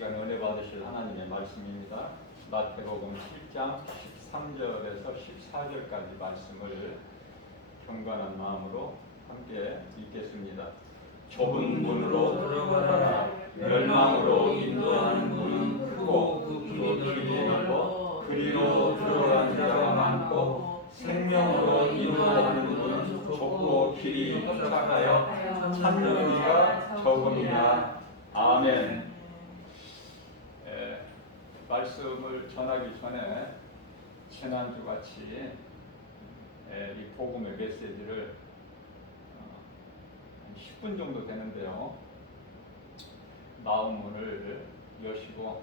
시간 은혜 받으실 하나님의 말씀입니다. 마태복음 7장 13절에서 14절까지 말씀을 경건한 마음으로 함께 읽겠습니다. 좁은 문으로 들어가라. 멸망으로 인도하는 문은 크고 그 길이 넓어 그리로 들어가는 자가 많고 생명으로 인도하는 문은 좁고 길이 협착하여 찾는 이가 적음이라. 아멘. 말씀을 전하기 전에 지난주 같이 이 복음의 메시지를 한 10분 정도 되는데요. 마음문을 여시고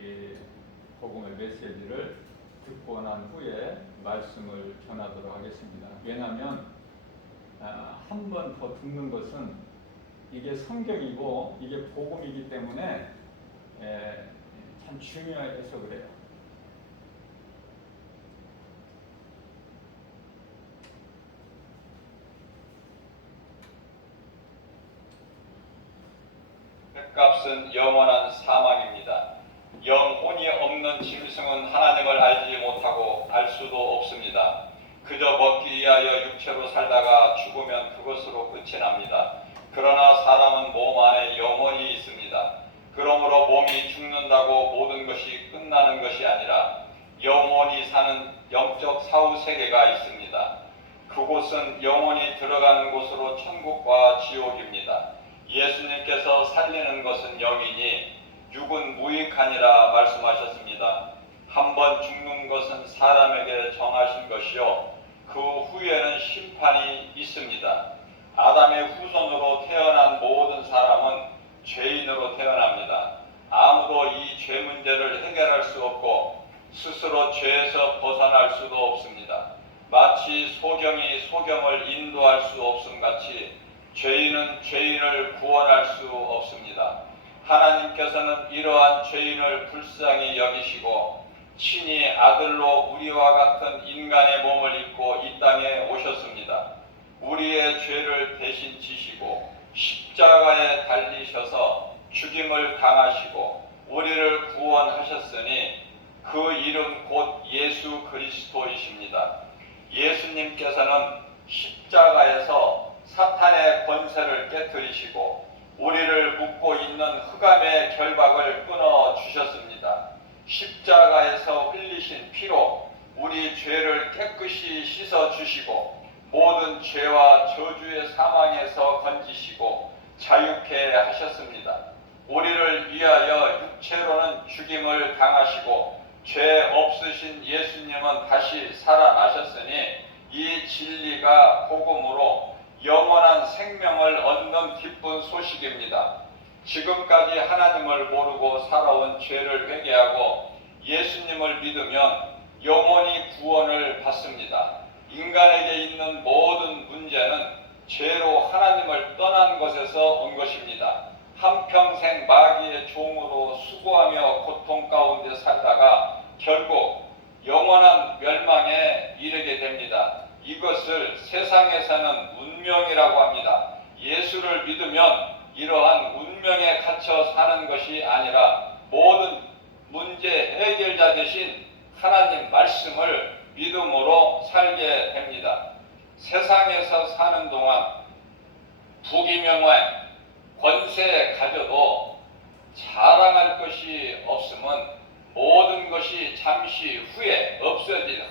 이 복음의 메시지를 듣고 난 후에 말씀을 전하도록 하겠습니다. 왜냐하면 한 번 더 듣는 것은 이게 성경이고 이게 복음이기 때문에 참 중요해서 그래요. 값은 영원한 사망입니다. 영혼이 없는 짐승은 하나님을 알지 못하고 알 수도 없습니다. 그저 먹기 위하여 육체로 살다가 죽으면 그것으로 끝이 납니다. 그러나 사람은 몸 안에 영혼이 있습니다. 그러므로 몸이 죽는다고 모든 것이 끝나는 것이 아니라 영혼이 사는 영적 사후세계가 있습니다. 그곳은 영혼이 들어가는 곳으로 천국과 지옥입니다. 예수님께서 살리는 것은 영이니 육은 무익하니라 말씀하셨습니다. 한번 죽는 것은 사람에게 정하신 것이요 그 후에는 심판이 있습니다. 아담의 후손으로 태어난 모든 사람은 죄인으로 태어납니다. 아무도 이 죄 문제를 해결할 수 없고 스스로 죄에서 벗어날 수도 없습니다. 마치 소경이 소경을 인도할 수 없음 같이 죄인은 죄인을 구원할 수 없습니다. 하나님께서는 이러한 죄인을 불쌍히 여기시고 친히 아들로 우리와 같은 인간의 몸을 입고 이 땅에 오셨습니다. 우리의 죄를 대신 지시고 십자가에 달리셔서 죽임을 당하시고 우리를 구원하셨으니 그 이름 곧 예수 그리스도이십니다. 예수님께서는 십자가에서 사탄의 권세를 깨뜨리시고 우리를 묶고 있는 흑암의 결박을 끊어 주셨습니다. 십자가에서 흘리신 피로 우리 죄를 깨끗이 씻어 주시고 모든 죄와 저주의 사망에서 건지시고 자유케 하셨습니다. 우리를 위하여 육체로는 죽임을 당하시고 죄 없으신 예수님은 다시 살아나셨으니 이 진리가 복음으로 영원한 생명을 얻는 기쁜 소식입니다. 지금까지 하나님을 모르고 살아온 죄를 회개하고 예수님을 믿으면 영원히 구원을 받습니다. 인간에게 있는 모든 문제는 죄로 하나님을 떠난 것에서 온 것입니다. 한평생 마귀의 종으로 수고하며 고통 가운데 살다가 결국 영원한 멸망에 이르게 됩니다. 이것을 세상에서는 운명이라고 합니다. 예수를 믿으면 이러한 운명에 갇혀 사는 것이 아니라 모든 문제 해결자 되신 하나님 말씀을 믿음으로 살게 됩니다. 세상에서 사는 동안 부귀명예, 권세 가져도 자랑할 것이 없으면 모든 것이 잠시 후에 없어질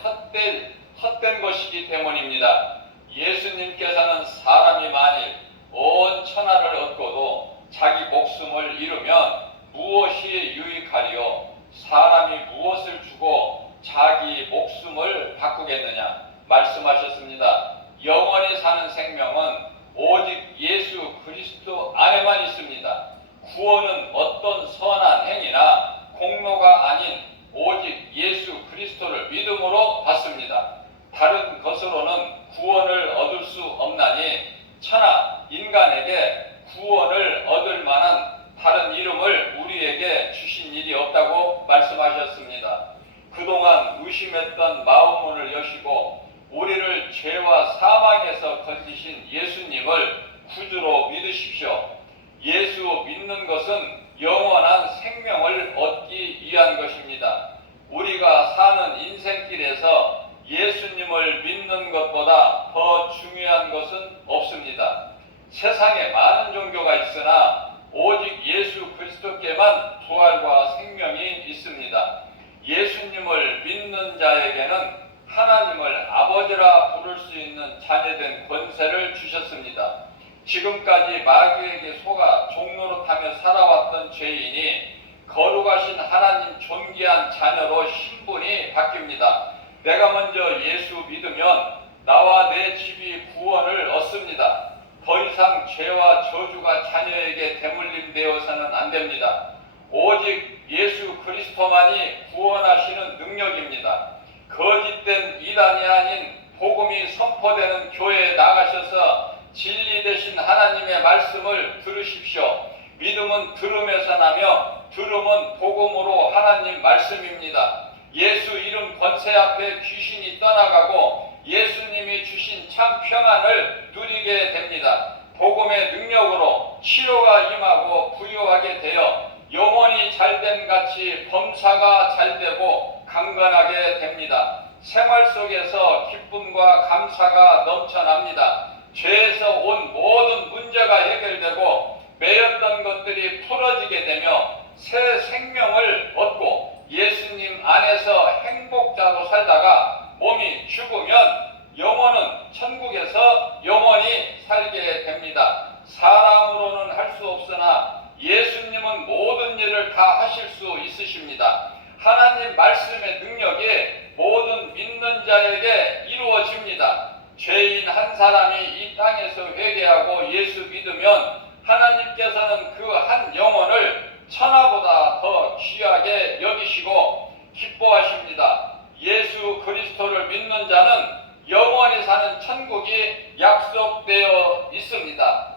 헛된 것이기 때문입니다. 예수님께서는 사람이 만일 온 천하를 얻고도 자기 목숨을 잃으면 무엇이 유익하리요? 사람이 무엇을 주고 자기 목숨을 바꾸겠느냐 말씀하셨습니다. 영원히 사는 생명은 오직 예수 그리스도 안에만 있습니다. 구원은 어떤 선한 행위나 공로가 아닌 오직 예수 그리스도를 믿음으로 받습니다. 다른 것으로는 구원을 얻을 수 없나니 천하 인간에게 구원을 얻을 만한 다른 이름을 우리에게 주신 일이 없다고 말씀하셨습니다. 그동안 의심했던 마음문을 여시고 우리를 죄와 사망에서 건지신 예수님을 구주로 믿으십시오. 예수 믿는 것은 영원한 생명을 얻기 위한 것입니다. 우리가 사는 인생길에서 예수님을 믿는 것보다 더 중요한 것은 없습니다. 세상에 많은 종교가 있으나 오직 예수 그리스도께만 부활과 생명이 있습니다. 예수님을 믿는 자에게는 하나님을 아버지라 부를 수 있는 자녀된 권세를 주셨습니다. 지금까지 마귀에게 속아 종노릇하며 살아왔던 죄인이 거룩하신 하나님 존귀한 자녀로 신분이 바뀝니다. 내가 먼저 예수 믿으면 나와 내 집이 구원을 얻습니다. 더 이상 죄와 저주가 자녀에게 대물림되어서는 안 됩니다. 오직 예수 그리스도만이 구원하시는 능력입니다. 거짓된 이단이 아닌 복음이 선포되는 교회에 나가셔서 진리 되신 하나님의 말씀을 들으십시오. 믿음은 들음에서 나며 들음은 복음으로 하나님 말씀입니다. 예수 이름 권세 앞에 귀신이 떠나가고 예수님이 주신 참 평안을 누리게 됩니다. 복음의 능력으로 치료가 임하고 부유하게 되어 영혼이 잘됨 같이 범사가 잘되고 강건하게 됩니다. 생활 속에서 기쁨과 감사가 넘쳐납니다. 죄에서 온 모든 문제가 해결되고 매였던 것들이 풀어지게 되며 새 생명을 얻고 예수님 안에서 행복자로 살다가 몸이 죽으면 영혼은 천국에서 영원히 살게 됩니다. 사람으로는 할 수 없으나 예수님은 모든 일을 다 하실 수 있으십니다. 하나님 말씀의 능력이 모든 믿는 자에게 이루어집니다. 죄인 한 사람이 이 땅에서 회개하고 예수 믿으면 하나님께서는 그 한 영혼을 천하보다 더 귀하게 여기시고 기뻐하십니다. 예수 그리스도를 믿는 자는 영원히 사는 천국이 약속되어 있습니다.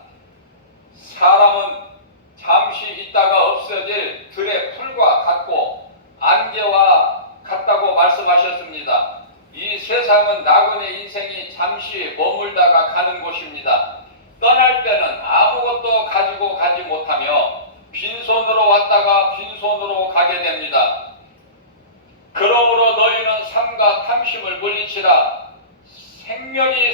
사람은 잠시 있다가 없어질 들의 풀과 같고 안개와 같다고 말씀하셨습니다. 이 세상은 나그네 인생이 잠시 머물다가 가는 곳입니다. 떠날 때는 아무것도 가지고 가지 못하며 빈손으로 왔다가 빈손으로 가게 됩니다. 그러므로 너희는 삼가 탐심을 물리치라. 생명이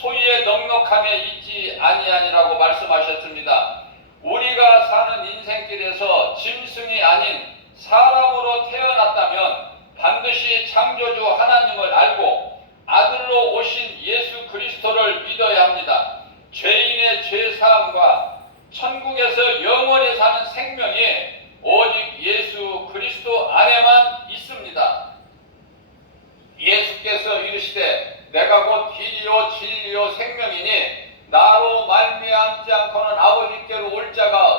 소유의 넉넉함에 있지 아니하니라고 말씀하셨습니다. 우리가 사는 인생길에서 짐승이 아닌 사람으로 태어났다면 반드시 창조주 하나님을 알고 아들로 오신 예수 그리스도를 믿어야 합니다. 죄인의 죄사함과 천국에서 영원히 사는 생명이 오직 예수 그리스도 안에만 있습니다. 예수께서 이르시되 내가 곧 길이요 진리요 생명이니 나로 말미암지 않고는 아버지께로 올 자가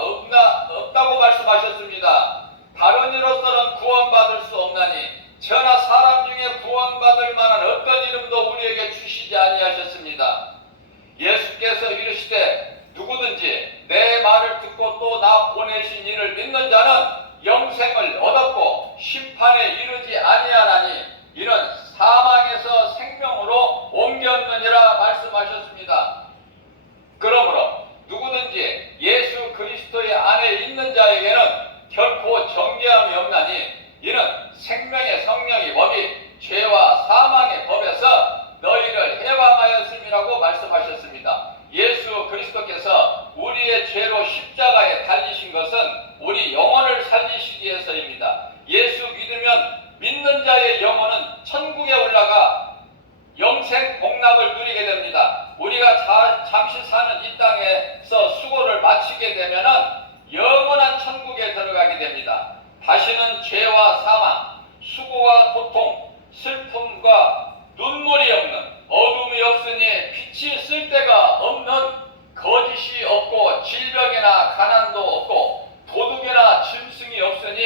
없다고 말씀하셨습니다. 다른 이로서는 구원받을 수 없나니 저나 사람 중에 구원받을 만한 어떤 이름도 우리에게 주시지 아니하셨습니다. 예수께서 이르시되 누구든지 내 말을 듣고 또 나 보내신 이를 믿는 자는 영생을 얻었고 심판에 이르지 아니하나니 이는 사망에서 생명으로 옮겼느니라 말씀하셨습니다. 그러므로 누구든지 예수 그리스도의 안에 있는 자에게는 결코 정죄함이 없나니 이는 생명의 성령의 법이 죄와 사망의 법에서 너희를 해방하였음이라고 말씀하셨습니다. 예수 그리스도께서 우리의 죄로 십자가에 달리신 것은 우리 영혼을 살리시기 위해서입니다. 예수 믿으면 믿는 자의 영혼은 천국에 올라가 영생 복락을 누리게 됩니다. 우리가 잠시 사는 이 땅에서 수고를 마치게 되면은 영원한 천국에 들어가게 됩니다. 다시는 죄와 사망, 수고와 고통, 슬픔과 눈물이 없는 어둠이 없으니 빛이 쓸 데가 없는 거짓이 없고 질병이나 가난도 없고 도둑이나 짐승이 없으니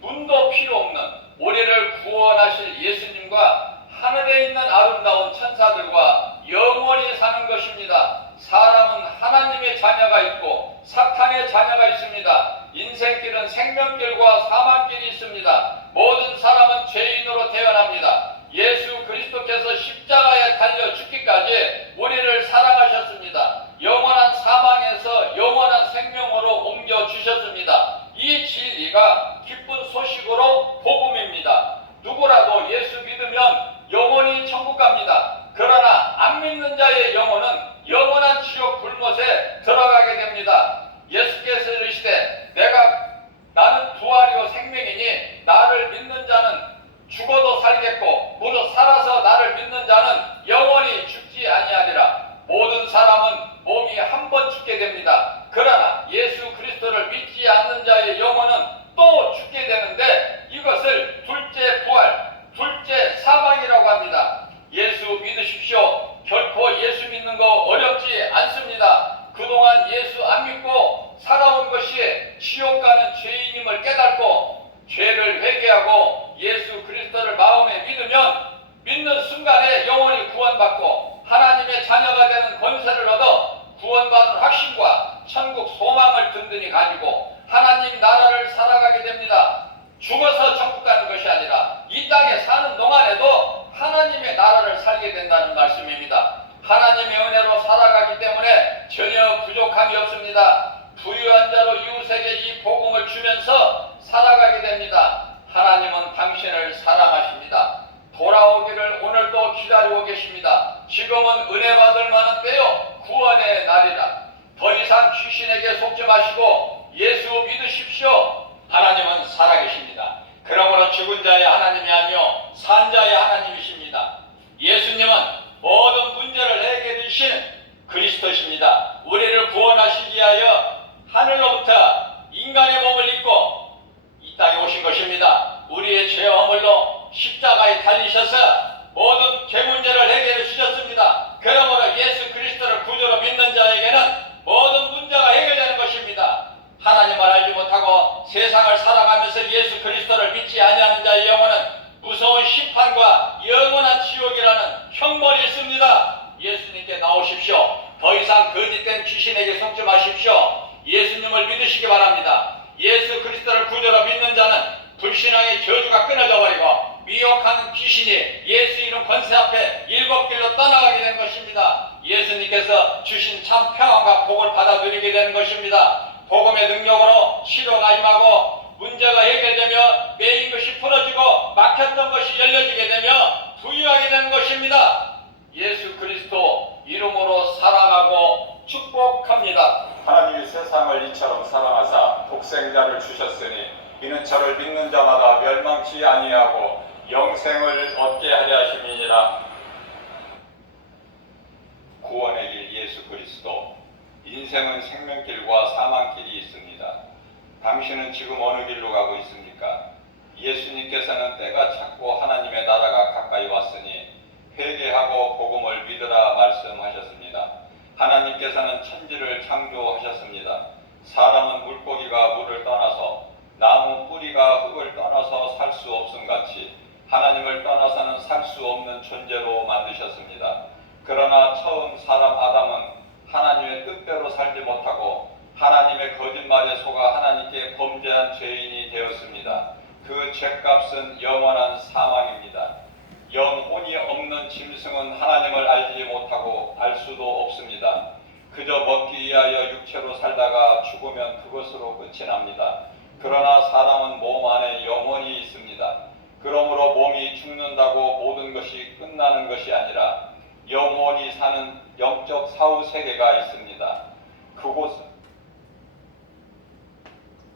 눈도 필요 없는 우리를 구원하실 예수님과 하늘에 있는 아름다운 천사들과 영원히 사는 것입니다. 사람은 하나님의 자녀가 있고 사탄의 자녀가 있습니다. 인생길은 생명길과 사망길이 있습니다. 모든 사람은 죄인으로 태어납니다. 예수 그리스도께서 십자가에 달려 죽기까지 우리를 사랑하셨습니다. 영원한 사망에서 영원한 생명으로 옮겨주셨습니다. 이 곳에 들어가게 됩니다. 예수께서 이르시되 나는 부활이요 생명이니 나를 믿는 자는 죽어도 살겠고 무릇 살아서 나를 믿는 자는 영원히 죽지 아니하리라. 모든 사람은 몸이 한 번 죽게 됩니다. 그러나 예수 그리스도를 믿지 않는 자의 영혼은 또 죽게 되는데 이것을 둘째 부활, 둘째 사망이라고 합니다. 예수 믿으십시오. 결코 예수 믿는 거 어렵지 않습니다. 그동안 예수 안 믿고 살아온 것이 지옥 가는 죄인임을 깨닫고 죄를 회개하고 예수 그리스도를 마음에 믿는 순간에 영원히 구원받고 하나님의 자녀가 되는 권세를 얻어 구원받은 확신과 천국 소망을 든든히 가지고 하나님 나라를 살아가게 됩니다. 죽어서 천국 가는 것이 아니라 이 땅에 사는 동안에도 하나님의 나라를 살게 된다는 말씀입니다. 하나님의 은혜로 살아가기 때문에 전혀 부족함이 없습니다. 부유한 자로 이웃에게 이 복음을 주면서 살아가게 됩니다. 하나님은 당신을 사랑하십니다. 돌아오기를 오늘도 기다리고 계십니다. 지금은 은혜 받을 만한 때요 구원의 날이라. 더 이상 귀신에게 속지 마시고 예수 믿으십시오. 하나님은 살아계십니다. 그러므로 죽은 자의 하나님이 아니요 산 자의 하나님이십니다. 예수님은 모든 문제를 해결해 주시는 그리스도십니다. 우리를 구원하시기 위하여 하늘로부터 인간의 몸을 입고 이 땅에 오신 것입니다. 우리의 죄 허물로 십자가에 달리셔서 모든 죄 문제를 해결해 주셨습니다. 그러므로 예수 그리스도를 구주로 믿는 자에게는 모든 문제가 해결되는 것입니다. 하나님을 알지 못하고 세상을 살아가면서 예수 그리스도를 믿지 아니하는 자의 영혼은 무서운 심판과 영원한 지옥이라는 형벌이 있습니다. 예수님께 나오십시오. 더 이상 거짓된 귀신에게 속지 마십시오. 예수님을 믿으시기 바랍니다. 예수 그리스도를 구주로 믿는 자는 불신앙의 저주가 끊어져 버리고 미혹하는 귀신이 예수 이름 권세 앞에 일곱 길로 떠나가게 된 것입니다. 예수님께서 주신 참 평안과 복을 받아 누리게 되는 것입니다. 복음의 능력으로 치료가 임하고 문제가 해결되며 매인 것이 풀어지고 막혔던 것이 열려지게 되며 부유하게 되는 것입니다. 예수 그리스도 이름으로 사랑하고 축복합니다. 하나님이 세상을 이처럼 사랑하사 독생자를 주셨으니 이는 저를 믿는 자마다 멸망치 아니하고 영생을 얻게 하려 하심이니라. 구원의 길 예수 그리스도. 인생은 생명길과 사망길이 있습니다. 당신은 지금 어느 길로 가고 있습니까? 예수님께서는 때가 찼고 하나님의 나라가 가까이 왔으니 회개하고 복음을 믿으라 말씀하셨습니다. 하나님께서는 천지를 창조하셨습니다. 사람은 물고기가 물을 떠나서 나무 뿌리가 흙을 떠나서 살 수 없음같이 하나님을 떠나서는 살 수 없는 존재로 만드셨습니다. 그러나 처음 사람 아담은 하나님의 뜻대로 살지 못하고 하나님의 거짓말에 속아 하나님께 범죄한 죄인이 되었습니다. 그 죄값은 영원한 사망입니다. 영혼이 없는 짐승은 하나님을 알지 못하고 알 수도 없습니다. 그저 먹기 위하여 육체로 살다가 죽으면 그것으로 끝이 납니다. 그러나 사람은 몸 안에 영혼이 있습니다. 그러므로 몸이 죽는다고 모든 것이 끝나는 것이 아니라 영혼이 사는 영적 사후 세계가 있습니다. 그곳은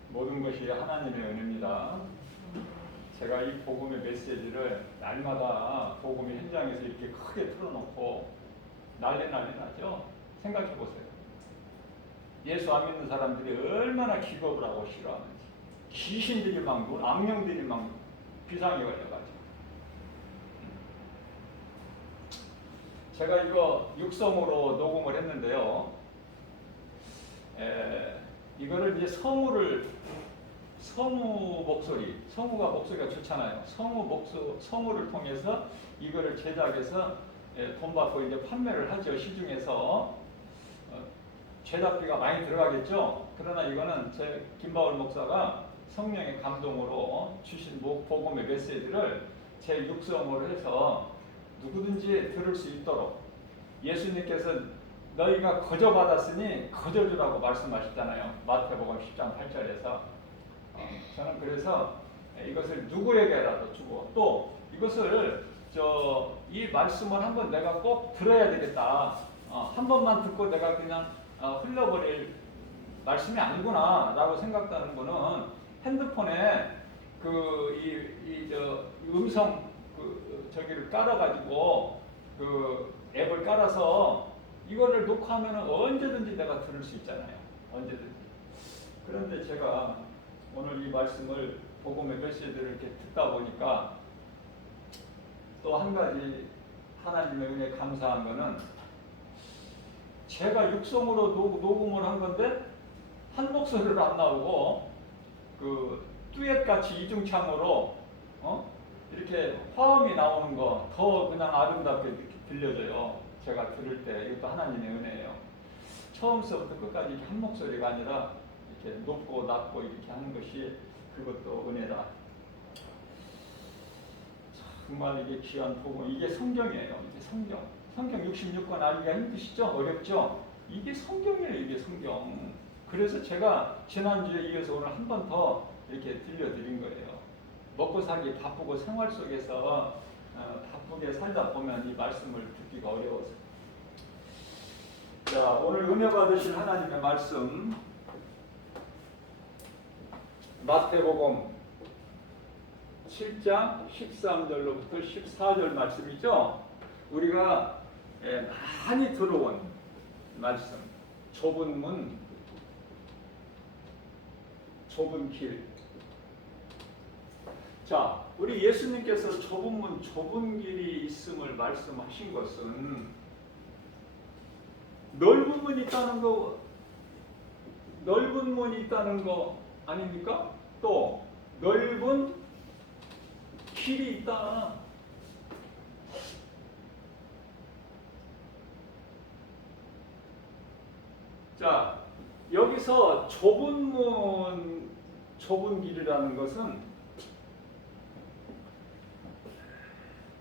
모든 것이 하나님의 은혜입니다. 제가 이 복음의 메시지를 날마다 복음의 현장에서 이렇게 크게 틀어놓고 난리 나죠. 생각해 보세요. 예수 안 믿는 사람들이 얼마나 기겁을 하고 싫어하는지. 귀신들이 막 악령들이 막 비상이 걸려가지고. 제가 이거 육성으로 녹음을 했는데요. 이거를 이제 성우 목소리, 성우가 목소리가 좋잖아요. 성우를 통해서 이거를 제작해서 돈 받고 이제 판매를 하죠. 시중에서 제작비가 많이 들어가겠죠. 그러나 이거는 제 김바울 목사가 성령의 감동으로 주신 복음의 메시지를 제 육성으로 해서 누구든지 들을 수 있도록 예수님께서 너희가 거저 받았으니 거저 주라고 말씀하셨잖아요. 마태복음 10장 8절에서. 저는 그래서 이것을 누구에게라도 주고 또 이것을 이 말씀을 한번 내가 꼭 들어야 되겠다. 한 번만 듣고 내가 그냥 흘러버릴 말씀이 아니구나 라고 생각하는 거는 핸드폰에 음성 저기를 깔아가지고 그 앱을 깔아서 이거를 녹화하면 언제든지 내가 들을 수 있잖아요. 언제든지. 그런데 제가 오늘 이 말씀을 복음의 메시지를 이렇게 듣다 보니까 또 한 가지 하나님의 은혜에 감사한 거는 제가 육성으로 녹음을 한 건데 한 목소리로 안 나오고 그 듀엣 같이 이중창으로 이렇게 화음이 나오는 거 더 그냥 아름답게 이렇게 들려져요. 제가 들을 때 이것도 하나님의 은혜예요. 처음서부터 끝까지 이렇게 한 목소리가 아니라 이렇게 높고 낮고 이렇게 하는 것이 그것도 은혜다. 정말 이게 귀한 복음, 이게 성경이에요. 이게 성경. 성경 66권 알기가 힘드시죠? 어렵죠? 이게 성경이에요. 이게 성경. 그래서 제가 지난주에 이어서 오늘 한 번 더 이렇게 들려드린 거예요. 먹고 살기 바쁘고 생활 속에서 바쁘게 살다 보면 이 말씀을 듣기가 어려워서. 자, 오늘 은혜 받으실 하나님의 말씀 마태복음 7장 13절로부터 14절 말씀이죠. 우리가 많이 들어온 말씀. 좁은 문, 좁은 길. 자, 우리 예수님께서 좁은 문, 좁은 길이 있음을 말씀하신 것은 넓은 문이 있다는 거, 넓은 문이 있다는 거 아닙니까? 또 넓은 길이 있다. 자, 여기서 좁은 문, 좁은 길이라는 것은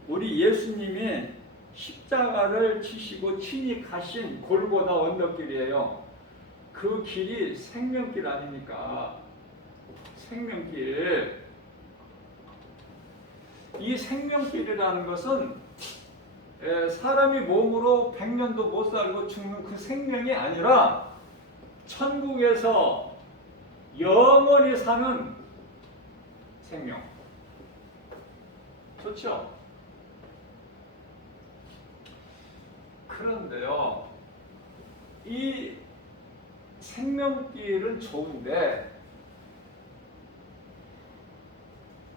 우리 예수님이 십자가를 지시고 친히 가신 골고다 언덕길이에요. 그 길이 생명길 아닙니까? 생명길. 이 생명길이라는 것은 사람이 몸으로 100년도 못 살고 죽는 그 생명이 아니라 천국에서 영원히 사는 생명. 좋죠? 그런데요, 이 생명길은 좋은데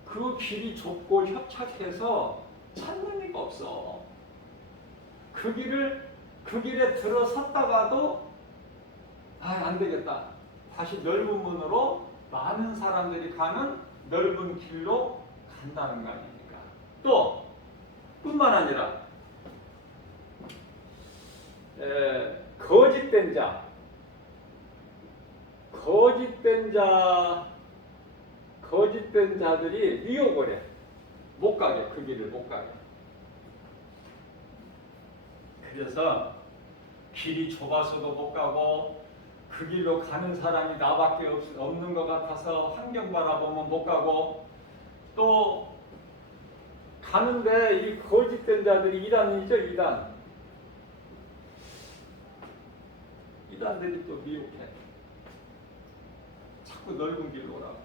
그 길이 좁고 협착해서 찾는 이가 없어. 그 길에 들어섰다가도 안 되겠다. 다시 넓은 문으로 많은 사람들이 가는 넓은 길로 간다는 거 아닙니까? 또 뿐만 아니라 거짓된 자들이 미혹을 해. 못 가게, 그 길을 못 가게. 그래서 길이 좁아서도 못 가고 그 길로 가는 사람이 나밖에 없는 것 같아서 환경 바라보면 못 가고 또 가는데 이 거짓된 자들이 이단이죠, 이단. 이단들이 또 미혹해. 자꾸 넓은 길로 오라고.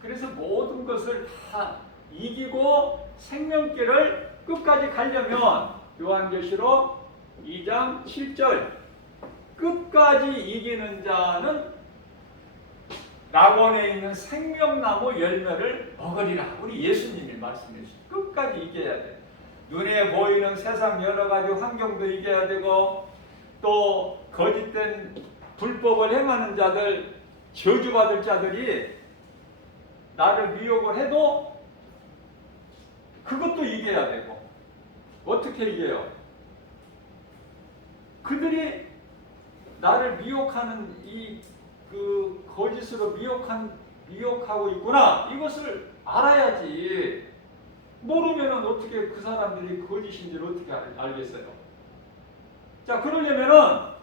그래서 모든 것을 다 이기고 생명길을 끝까지 가려면 요한계시록 2장 7절 끝까지 이기는 자는 낙원에 있는 생명나무 열매를 먹으리라. 우리 예수님이 말씀해 주신 끝까지 이겨야 돼. 눈에 보이는 세상 여러 가지 환경도 이겨야 되고 또 거짓된 불법을 행하는 자들, 저주받을 자들이 나를 미혹을 해도 그것도 이겨야 되고. 어떻게 이겨요? 그들이 나를 미혹하는 그 거짓으로 미혹하고 있구나. 이것을 알아야지. 모르면은 어떻게 그 사람들이 거짓인지를 어떻게 알겠어요? 자, 그러려면은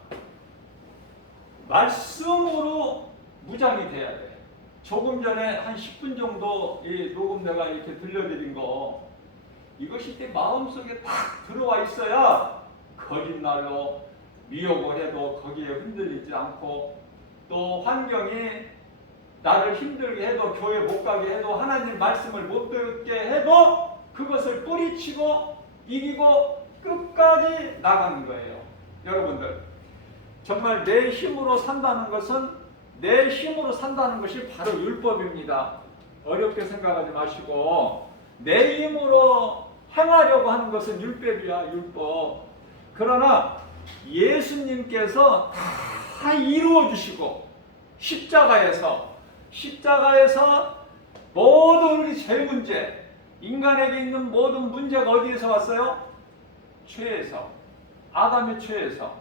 말씀으로 무장이 돼야 돼. 조금 전에 한 10분 정도 이 녹음 내가 이렇게 들려드린 거, 이것이 내 마음속에 딱 들어와 있어야 거짓말로 미혹을 해도 거기에 흔들리지 않고, 또 환경이 나를 힘들게 해도, 교회 못 가게 해도, 하나님 말씀을 못 듣게 해도 그것을 뿌리치고 이기고 끝까지 나가는 거예요. 여러분들, 정말 내 힘으로 산다는 것은, 내 힘으로 산다는 것이 바로 율법입니다. 어렵게 생각하지 마시고, 내 힘으로 행하려고 하는 것은 율법이야, 율법. 그러나 예수님께서 다 이루어 주시고, 십자가에서 모든 우리 죄 문제, 인간에게 있는 모든 문제가 어디에서 왔어요? 죄에서, 아담의 죄에서.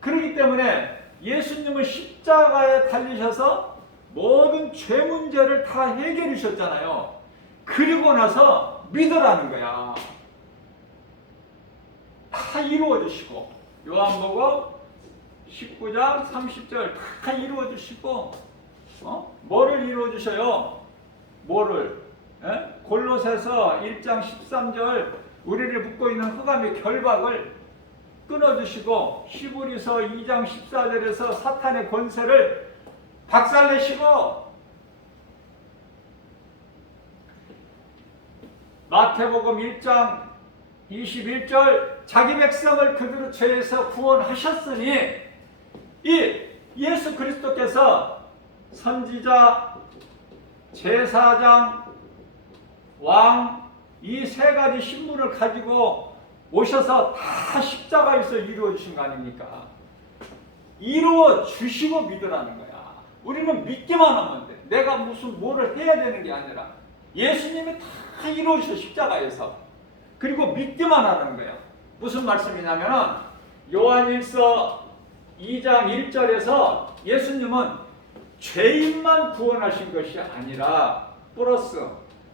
그렇기 때문에 예수님은 십자가에 달리셔서 모든 죄 문제를 다 해결해 주셨잖아요. 그리고 나서 믿으라는 거야. 다 이루어 주시고, 요한복음 19장 30절 다 이루어 주시고, 뭐를 이루어 주셔요? 뭐를? 골로새서 1장 13절 우리를 묶고 있는 흑암의 결박을 끊어주시고, 히브리서 2장 14절에서 사탄의 권세를 박살내시고, 마태복음 1장 21절 자기 백성을 그들의 죄에서 구원하셨으니, 이 예수 그리스도께서 선지자, 제사장, 왕, 이 세 가지 신분을 가지고 오셔서 다 십자가에서 이루어 주신 거 아닙니까? 이루어 주시고 믿으라는 거야. 우리는 믿기만 하면 돼. 내가 무슨 뭐를 해야 되는 게 아니라 예수님이 다 이루어 주셔, 십자가에서. 그리고 믿기만 하는 거야. 무슨 말씀이냐면은 요한일서 2장 1절에서 예수님은 죄인만 구원하신 것이 아니라 플러스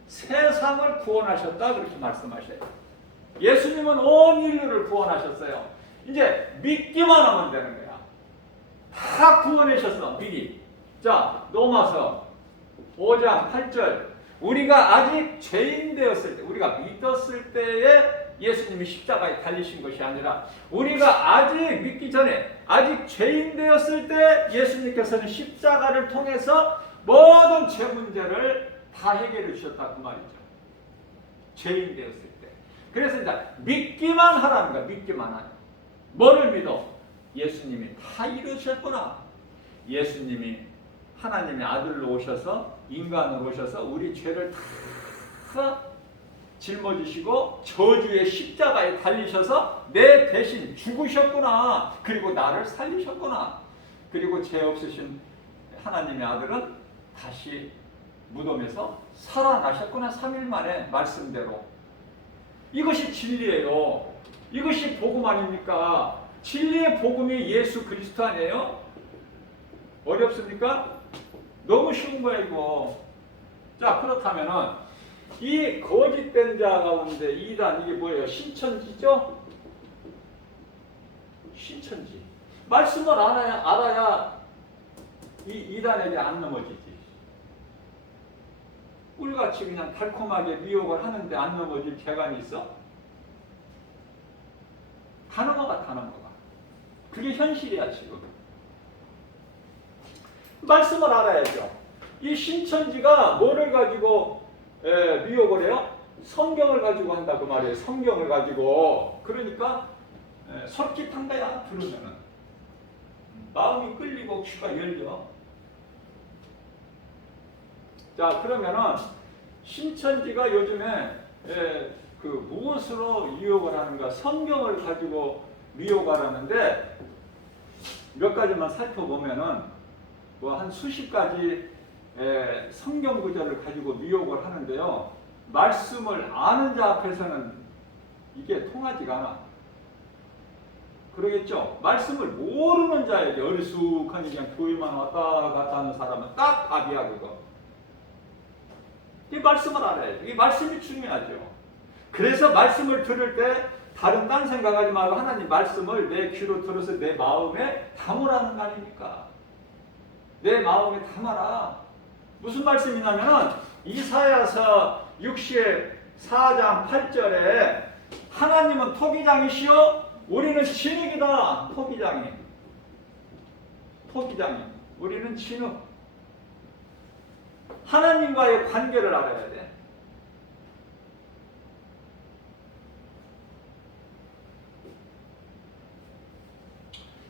세상을 구원하셨다, 그렇게 말씀하셔요. 예수님은 온 인류를 구원하셨어요. 이제 믿기만 하면 되는 거야. 다 구원하셨어, 미리. 자, 로마서 5장 8절 우리가 아직 죄인 되었을 때, 우리가 믿었을 때에 예수님이 십자가에 달리신 것이 아니라, 우리가 아직 믿기 전에, 아직 죄인 되었을 때 예수님께서는 십자가를 통해서 모든 죄 문제를 다 해결해 주셨다, 그 말이죠. 죄인 되었을 때. 그래서 이제 믿기만 하라는 거야. 믿기만 하라. 뭐를 믿어? 예수님이 다 이루셨구나. 예수님이 하나님의 아들로 오셔서, 인간으로 오셔서 우리 죄를 다 짊어지시고 저주의 십자가에 달리셔서 내 대신 죽으셨구나. 그리고 나를 살리셨구나. 그리고 죄 없으신 하나님의 아들은 다시 무덤에서 살아나셨구나. 3일 만에 말씀대로. 이것이 진리예요. 이것이 복음 아닙니까? 진리의 복음이 예수 그리스도 아니에요? 어렵습니까? 너무 쉬운 거야, 이거. 자, 그렇다면은 이 거짓된 자 가운데 이단, 이게 뭐예요? 신천지죠? 신천지. 말씀을 알아야 이 이단에게 안 넘어지지. 꿀같이 그냥 달콤하게 미혹을 하는데 안 넘어질 개간이 있어? 다 넘어가. 그게 현실이야, 지금. 말씀을 알아야죠. 이 신천지가 뭐를 가지고 미혹을 해요? 성경을 가지고 한다, 그 말이에요. 성경을 가지고. 그러니까 솔깃한 거야, 들으면은. 마음이 끌리고 귀가 열려. 자, 그러면은 신천지가 요즘에 그 무엇으로 유혹을 하는가? 성경을 가지고 미혹하라는데, 몇 가지만 살펴보면은 뭐 한 수십 가지 성경 구절을 가지고 미혹을 하는데요. 말씀을 아는 자 앞에서는 이게 통하지가 않아. 그러겠죠? 말씀을 모르는 자에게, 어리숙하니 그냥 교회만 왔다 갔다 하는 사람은 딱 답이야, 그거. 이 말씀을 알아야죠. 이 말씀이 중요하죠. 그래서 말씀을 들을 때 다른 딴 생각하지 말고 하나님 말씀을 내 귀로 들어서 내 마음에 담으라는 거 아닙니까? 내 마음에 담아라. 무슨 말씀이냐면은 이사야서 64장 8절에 하나님은 토기장이시오 우리는 진흙이다. 토기장이. 토기장이. 우리는 진흙. 하나님과의 관계를 알아야 돼.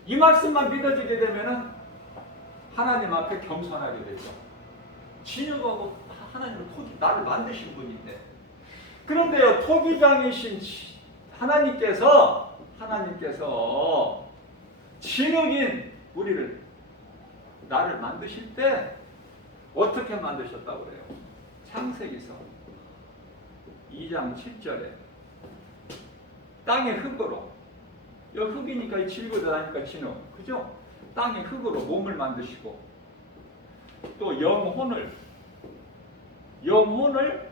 이 말씀만 믿어지게 되면은 하나님 앞에 겸손하게 되죠. 진흙하고 하나님은 토기, 나를 만드신 분인데. 그런데요, 토기장이신 하나님께서 진흙인 우리를, 나를 만드실 때 어떻게 만드셨다고 그래요? 창세기서 2장 7절에 땅의 흙으로, 여기 흙이니까 질거다니까 진흙, 그죠? 땅의 흙으로 몸을 만드시고, 또 영혼을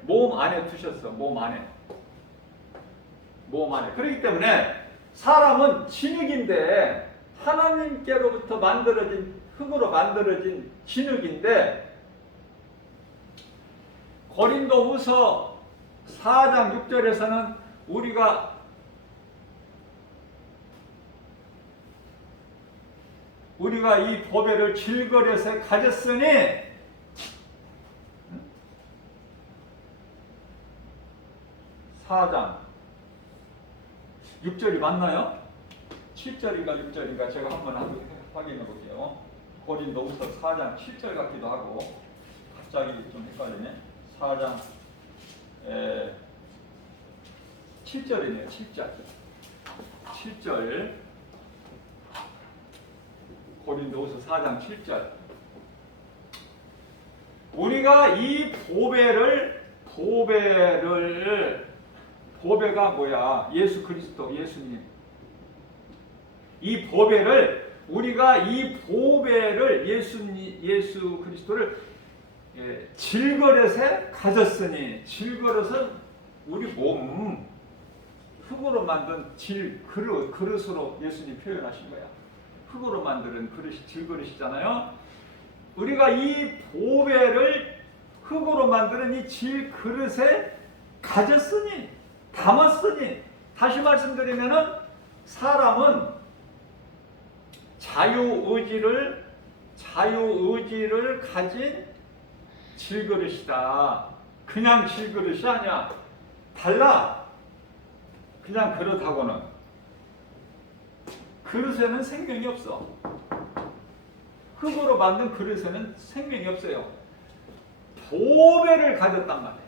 몸 안에 두셨어. 몸 안에. 그렇기 때문에 사람은 진흙인데, 하나님께로부터 만들어진, 흙으로 만들어진 진흙인데, 고린도후서 4장 6절에서는 우리가 이 보배를 질거려서 가졌으니, 4장 6절이 맞나요? 7절인가 6절인가 제가 한번 확인해 볼게요. 고린도후서 4장 7절 같기도 하고 갑자기 좀 헷갈리네. 4장 7절이네요. 7절 고린도후서 4장 7절. 우리가 이 보배가 뭐야? 예수 그리스도, 예수님. 이 보배를, 우리가 이 보배를, 예수 그리스도를 질거릇에 가졌으니, 질거릇은 우리 몸, 흙으로 만든 그릇으로 예수님 표현하신 거야. 흙으로 만드는 그릇이 질그릇이잖아요. 우리가 이 보배를 흙으로 만드는 이 질그릇에 가졌으니, 담았으니, 다시 말씀드리면은 사람은 자유의지를 가진 질그릇이다. 그냥 질그릇이 아니야. 달라. 그냥 그릇하고는. 그릇에는 생명이 없어. 흙으로 만든 그릇에는 생명이 없어요. 보배를 가졌단 말이에요.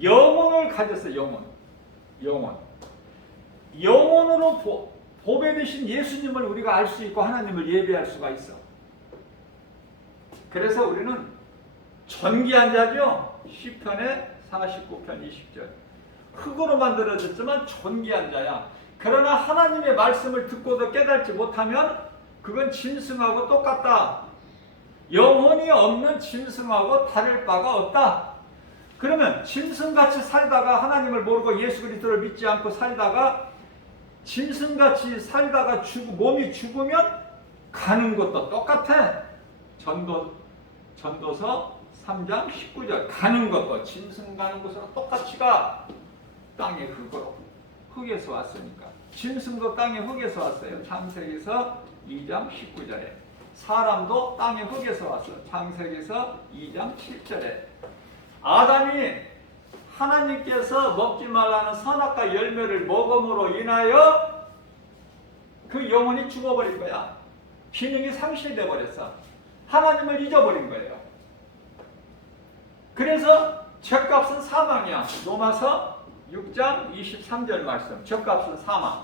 영혼을 가졌어요. 영혼으로 보배 되신 예수님을 우리가 알 수 있고 하나님을 예배할 수가 있어. 그래서 우리는 존귀한 자죠. 시편의 49편 20절. 흙으로 만들어졌지만 존귀한 자야. 그러나 하나님의 말씀을 듣고도 깨닫지 못하면 그건 짐승하고 똑같다. 영혼이 없는 짐승하고 다를 바가 없다. 그러면 짐승같이 살다가 하나님을 모르고 예수 그리스도를 믿지 않고 살다가 짐승같이 살다가 몸이 죽으면 가는 것도 똑같아. 전도서 3장 19절. 가는 것도 짐승 가는 곳으로 똑같이 가. 땅의 흙에서 왔으니까. 짐승도 땅의 흙에서 왔어요. 창세기서 2장 19절에. 사람도 땅의 흙에서 왔어. 창세기서 2장 7절에. 아담이 하나님께서 먹지 말라는 선악과 열매를 먹음으로 인하여 그 영혼이 죽어버린 거야. 기능이 상실돼 버렸어. 하나님을 잊어버린 거예요. 그래서 죗값은 사망이야. 로마서 6장 23절 말씀. 죗값은 사망.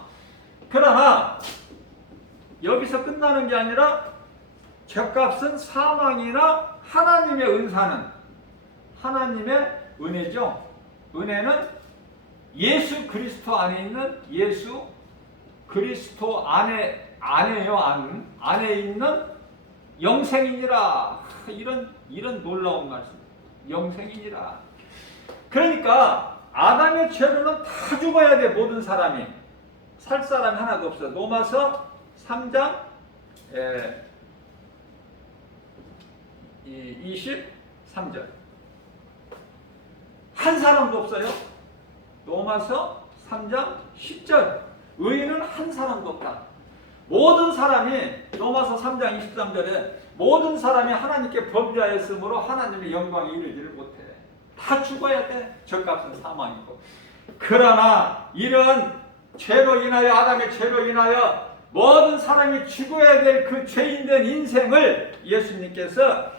그러나 여기서 끝나는 게 아니라 죗값은 사망이나 하나님의 은사는 하나님의 은혜죠. 은혜는 예수 그리스도 안에 있는 예수 그리스도 안에 있는 영생이니라. 이런 놀라운 말씀. 영생이니라. 그러니까 아담의 죄로는 다 죽어야 돼. 모든 사람이. 살 사람이 하나도 없어. 로마서 3장 23절. 한 사람도 없어요. 로마서 3장 10절. 의인은 한 사람도 없다. 모든 사람이 로마서 3장 23절에 모든 사람이 하나님께 범죄하였으므로 하나님의 영광에 이르지를 못해. 다 죽어야 돼. 죗값은 사망이고. 그러나 이런 죄로 인하여, 아담의 죄로 인하여 모든 사람이 죽어야 될 그 죄인된 인생을 예수님께서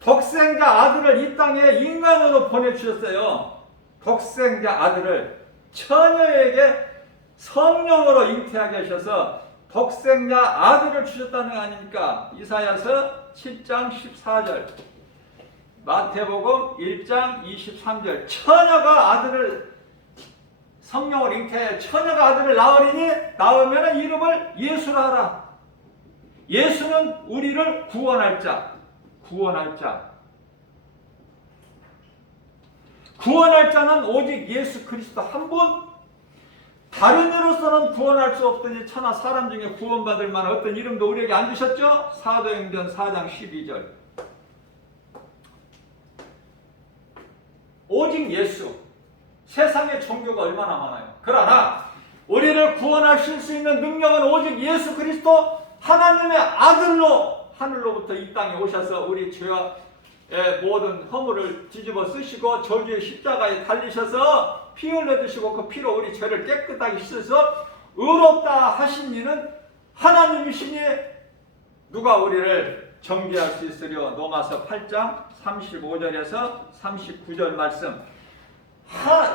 독생자 아들을 이 땅에 인간으로 보내주셨어요. 독생자 아들을 처녀에게 성령으로 잉태하게 하셔서 독생자 아들을 주셨다는 거 아닙니까? 이사야서 7장 14절, 마태복음 1장 23절. 처녀가 아들을 성령을 잉태해 처녀가 아들을 낳으리니 낳으면 이름을 예수라 하라. 예수는 우리를 구원할 자, 구원할 자. 구원할 자는 오직 예수 그리스도 한 분, 다른 이로서는 구원할 수 없더니 천하 사람 중에 구원받을 만한 어떤 이름도 우리에게 안 주셨죠? 사도행전 4장 12절. 오직 예수. 세상에 종교가 얼마나 많아요. 그러나 우리를 구원하실 수 있는 능력은 오직 예수 그리스도 하나님의 아들로 하늘로부터 이 땅에 오셔서 우리 죄와 모든 허물을 뒤집어 쓰시고 저주의 십자가에 달리셔서 피 흘려주시고 그 피로 우리 죄를 깨끗하게 씻어서 의롭다 하신 이는 하나님이시니 누가 우리를 정죄할 수 있으려. 로마서 8장 35절에서 39절 말씀.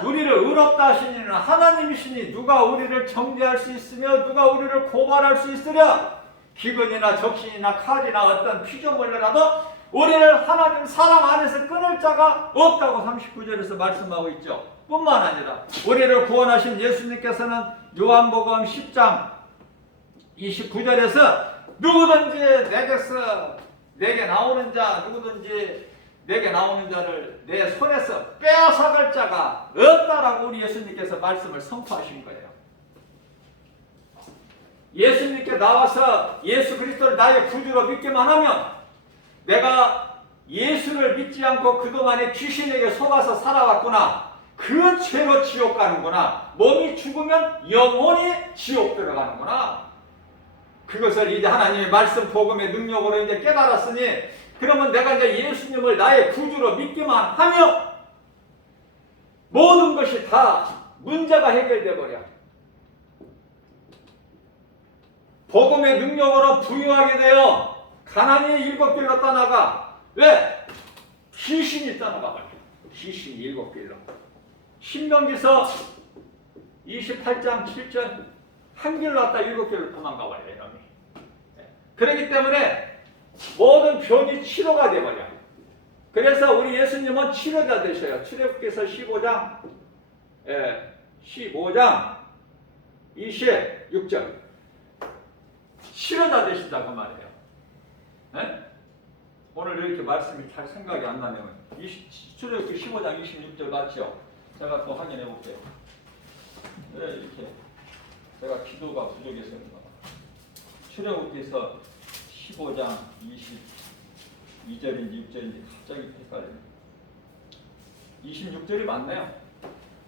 우리를 의롭다 하신 이는 하나님이시니 누가 우리를 정죄할 수 있으며 누가 우리를 고발할 수 있으랴. 기근이나 적신이나 칼이나 어떤 피조물이라도 우리를 하나님 사랑 안에서 끊을 자가 없다고 39절에서 말씀하고 있죠. 뿐만 아니라 우리를 구원하신 예수님께서는 요한복음 10장 29절에서 누구든지 내게서 내게 나오는 자, 누구든지 내게 나오는 자를 내 손에서 빼앗아갈 자가 없다라고 우리 예수님께서 말씀을 선포하신 거예요. 예수님께 나와서 예수 그리스도를 나의 구주로 믿기만 하면 내가 예수를 믿지 않고 그동안에 귀신에게 속아서 살아왔구나. 그 죄로 지옥 가는구나. 몸이 죽으면 영혼이 지옥 들어가는구나. 그것을 이제 하나님의 말씀 복음의 능력으로 이제 깨달았으니 그러면 내가 이제 예수님을 나의 구주로 믿기만 하며 모든 것이 다 문제가 해결돼 버려. 복음의 능력으로 부유하게 되어 가난이 일곱 길로 떠나가. 왜? 귀신이 떠나가 버려. 귀신이 일곱 길로. 신명기서 28장 7절 한 길로 왔다 일곱 길로 도망가 버려요. 이놈이. 그렇기 때문에 모든 병이 치료가 되어버려. 그래서 우리 예수님은 치료자 되셔요. 출애굽기서 15장 26절 치료자 되신다고 말해요. 네? 오늘 이렇게 말씀이 잘 생각이 안 나네요. 출애굽기 15장 26절 맞죠? 제가 또 확인해 볼게요. 왜 이렇게 제가 기도가 부족해서인가? 출애굽기서 15장 22절인지 6절인지 갑자기 헷갈려요. 26절이 맞네요.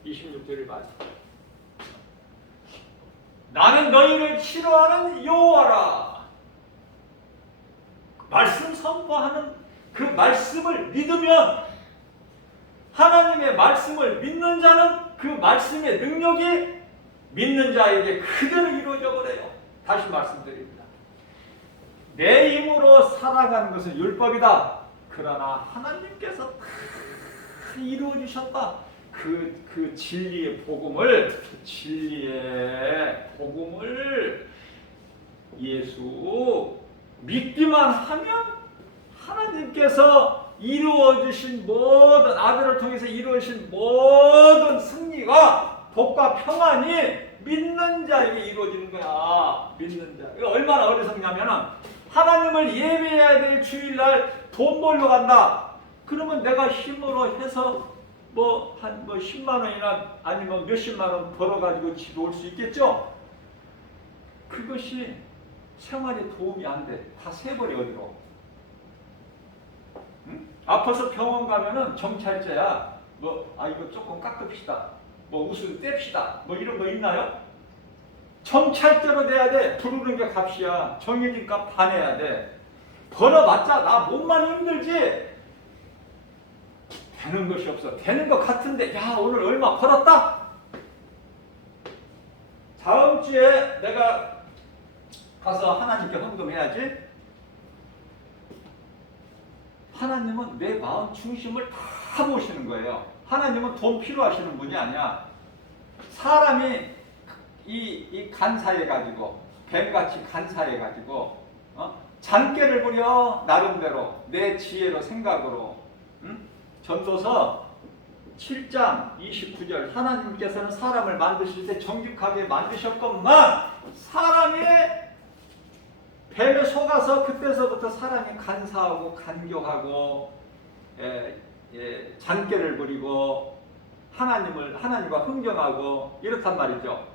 26절이 맞아요. 나는 너희를 치료하는 여호와라. 말씀 선포하는 그 말씀을 믿으면 하나님의 말씀을 믿는 자는 그 말씀의 능력이 믿는 자에게 그대로 이루어져 버려요. 다시 말씀드립니다. 내 힘으로 살아가는 것은 율법이다. 그러나 하나님께서 다 이루어주셨다. 그 진리의 복음을, 예수 믿기만 하면 하나님께서 이루어주신 모든, 아들을 통해서 이루어주신 모든 승리가 복과 평안이 믿는 자에게 이루어지는 거야. 믿는 자. 이거 얼마나 어리석냐면은 하나님을 예배해야 될 주일날 돈 벌러 간다. 그러면 내가 힘으로 해서 한 10만 원이나 아니면 몇십만 원 벌어가지고 집에 올 수 있겠죠? 그것이 생활에 도움이 안 돼. 다 세버려 어디로. 응? 아파서 병원 가면은 경찰제야. 이거 조금 깎읍시다. 웃음 뗍시다. 이런 거 있나요? 정찰제로 돼야 돼. 부르는 게 값이야. 정해진 값 다 내야 돼. 벌어봤자 나 몸만 힘들지 되는 것이 없어. 되는 것 같은데 야 오늘 얼마 벌었다? 다음 주에 내가 가서 하나님께 헌금해야지. 하나님은 내 마음 중심을 다 보시는 거예요. 하나님은 돈 필요하시는 분이 아니야. 사람이 이 간사해가지고 뱀같이 간사해가지고 잔꾀를 부려 나름대로 내 지혜로 생각으로. 전도서 7장 29절 하나님께서는 사람을 만드실 때 정직하게 만드셨건만 사람이 뱀에 속아서 그때서부터 사람이 간사하고 간교하고 잔꾀를 부리고 하나님과 흥정하고 이렇단 말이죠.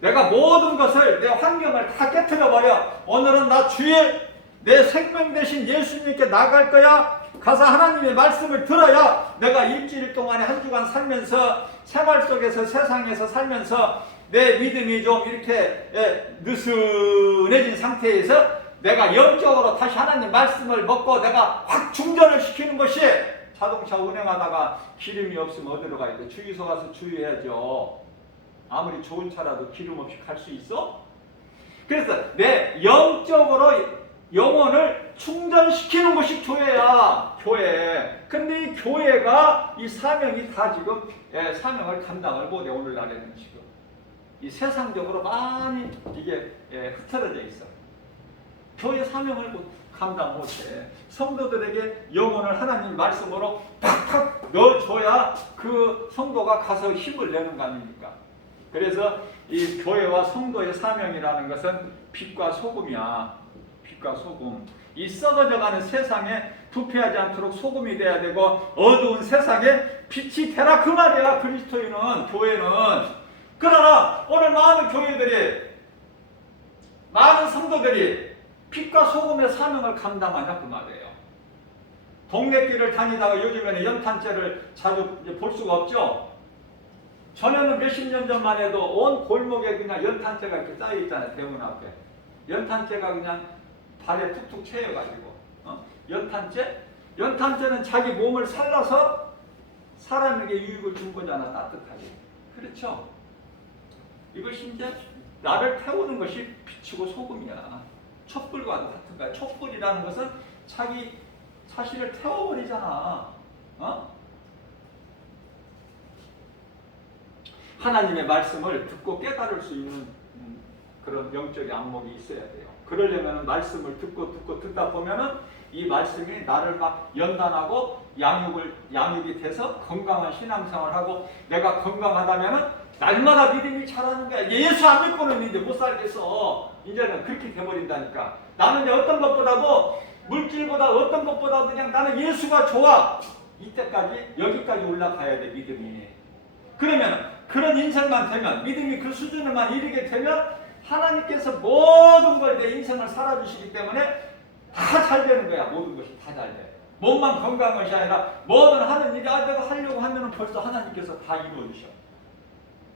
내가 모든 것을 내 환경을 다 깨트려 버려. 오늘은 나 주일 내 생명 대신 예수님께 나갈 거야. 가서 하나님의 말씀을 들어야 내가 일주일 동안에 한 주간 살면서 생활 속에서 세상에서 살면서 내 믿음이 좀 이렇게 느슨해진 상태에서 내가 영적으로 다시 하나님 말씀을 먹고 내가 확 충전을 시키는 것이. 자동차 운행하다가 기름이 없으면 어디로 가야 돼? 주유소 가서 주유해야죠. 아무리 좋은 차라도 기름 없이 갈 수 있어? 그래서 내 영적으로 영혼을 충전시키는 것이 교회야. 교회. 근데 이 교회가 이 사명이 다 지금 사명을 감당을 못해. 오늘날에는 지금 이 세상적으로 많이 이게 흩어져 있어. 교회 사명을 감당 못해. 성도들에게 영혼을 하나님 말씀으로 팍팍 넣어줘야 그 성도가 가서 힘을 내는 거 아닙니까? 그래서 이 교회와 성도의 사명이라는 것은 빛과 소금이야. 빛과 소금. 이 썩어져가는 세상에 부패하지 않도록 소금이 돼야 되고 어두운 세상에 빛이 되라 그 말이야. 그리스도인은, 교회는. 그러나 오늘 많은 교회들이, 많은 성도들이 빛과 소금의 사명을 감당하냐 그 말이에요. 동네길을 다니다가 요즘에는 연탄재를 자주 볼 수가 없죠. 전에는 몇십 년 전만 해도 온 골목에 그냥 연탄재가 이렇게 쌓여 있잖아요. 대문 앞에. 연탄재가 그냥 발에 툭툭 채여가지고. 연탄재? 연탄재는 자기 몸을 살라서 사람에게 유익을 준 거잖아. 따뜻하게. 그렇죠? 이것이 이제 나를 태우는 것이 빛이고 소금이야. 촛불과 같은 거야. 촛불이라는 것은 자기 자신을 태워버리잖아. 하나님의 말씀을 듣고 깨달을 수 있는 그런 영적인 안목이 있어야 돼요. 그러려면 말씀을 듣다 보면은 이 말씀이 나를 막 연단하고 양육이 돼서 건강한 신앙생활을 하고 내가 건강하다면은 날마다 믿음이 자라는 거야. 예수 안 믿고는 이제 못 살겠어. 이제는 그렇게 돼버린다니까. 나는 이제 어떤 것보다도 물질보다 어떤 것보다도 그냥 나는 예수가 좋아. 이때까지 여기까지 올라가야 돼 믿음이. 그러면 그런 인생만 되면 믿음이 그 수준에만 이르게 되면 하나님께서 모든 걸 내 인생을 살아주시기 때문에 다 잘 되는 거야. 모든 것이 다 잘 돼. 몸만 건강한 것이 아니라 뭐든 하는 일이 내가 하려고 하면 벌써 하나님께서 다 이루어주셔.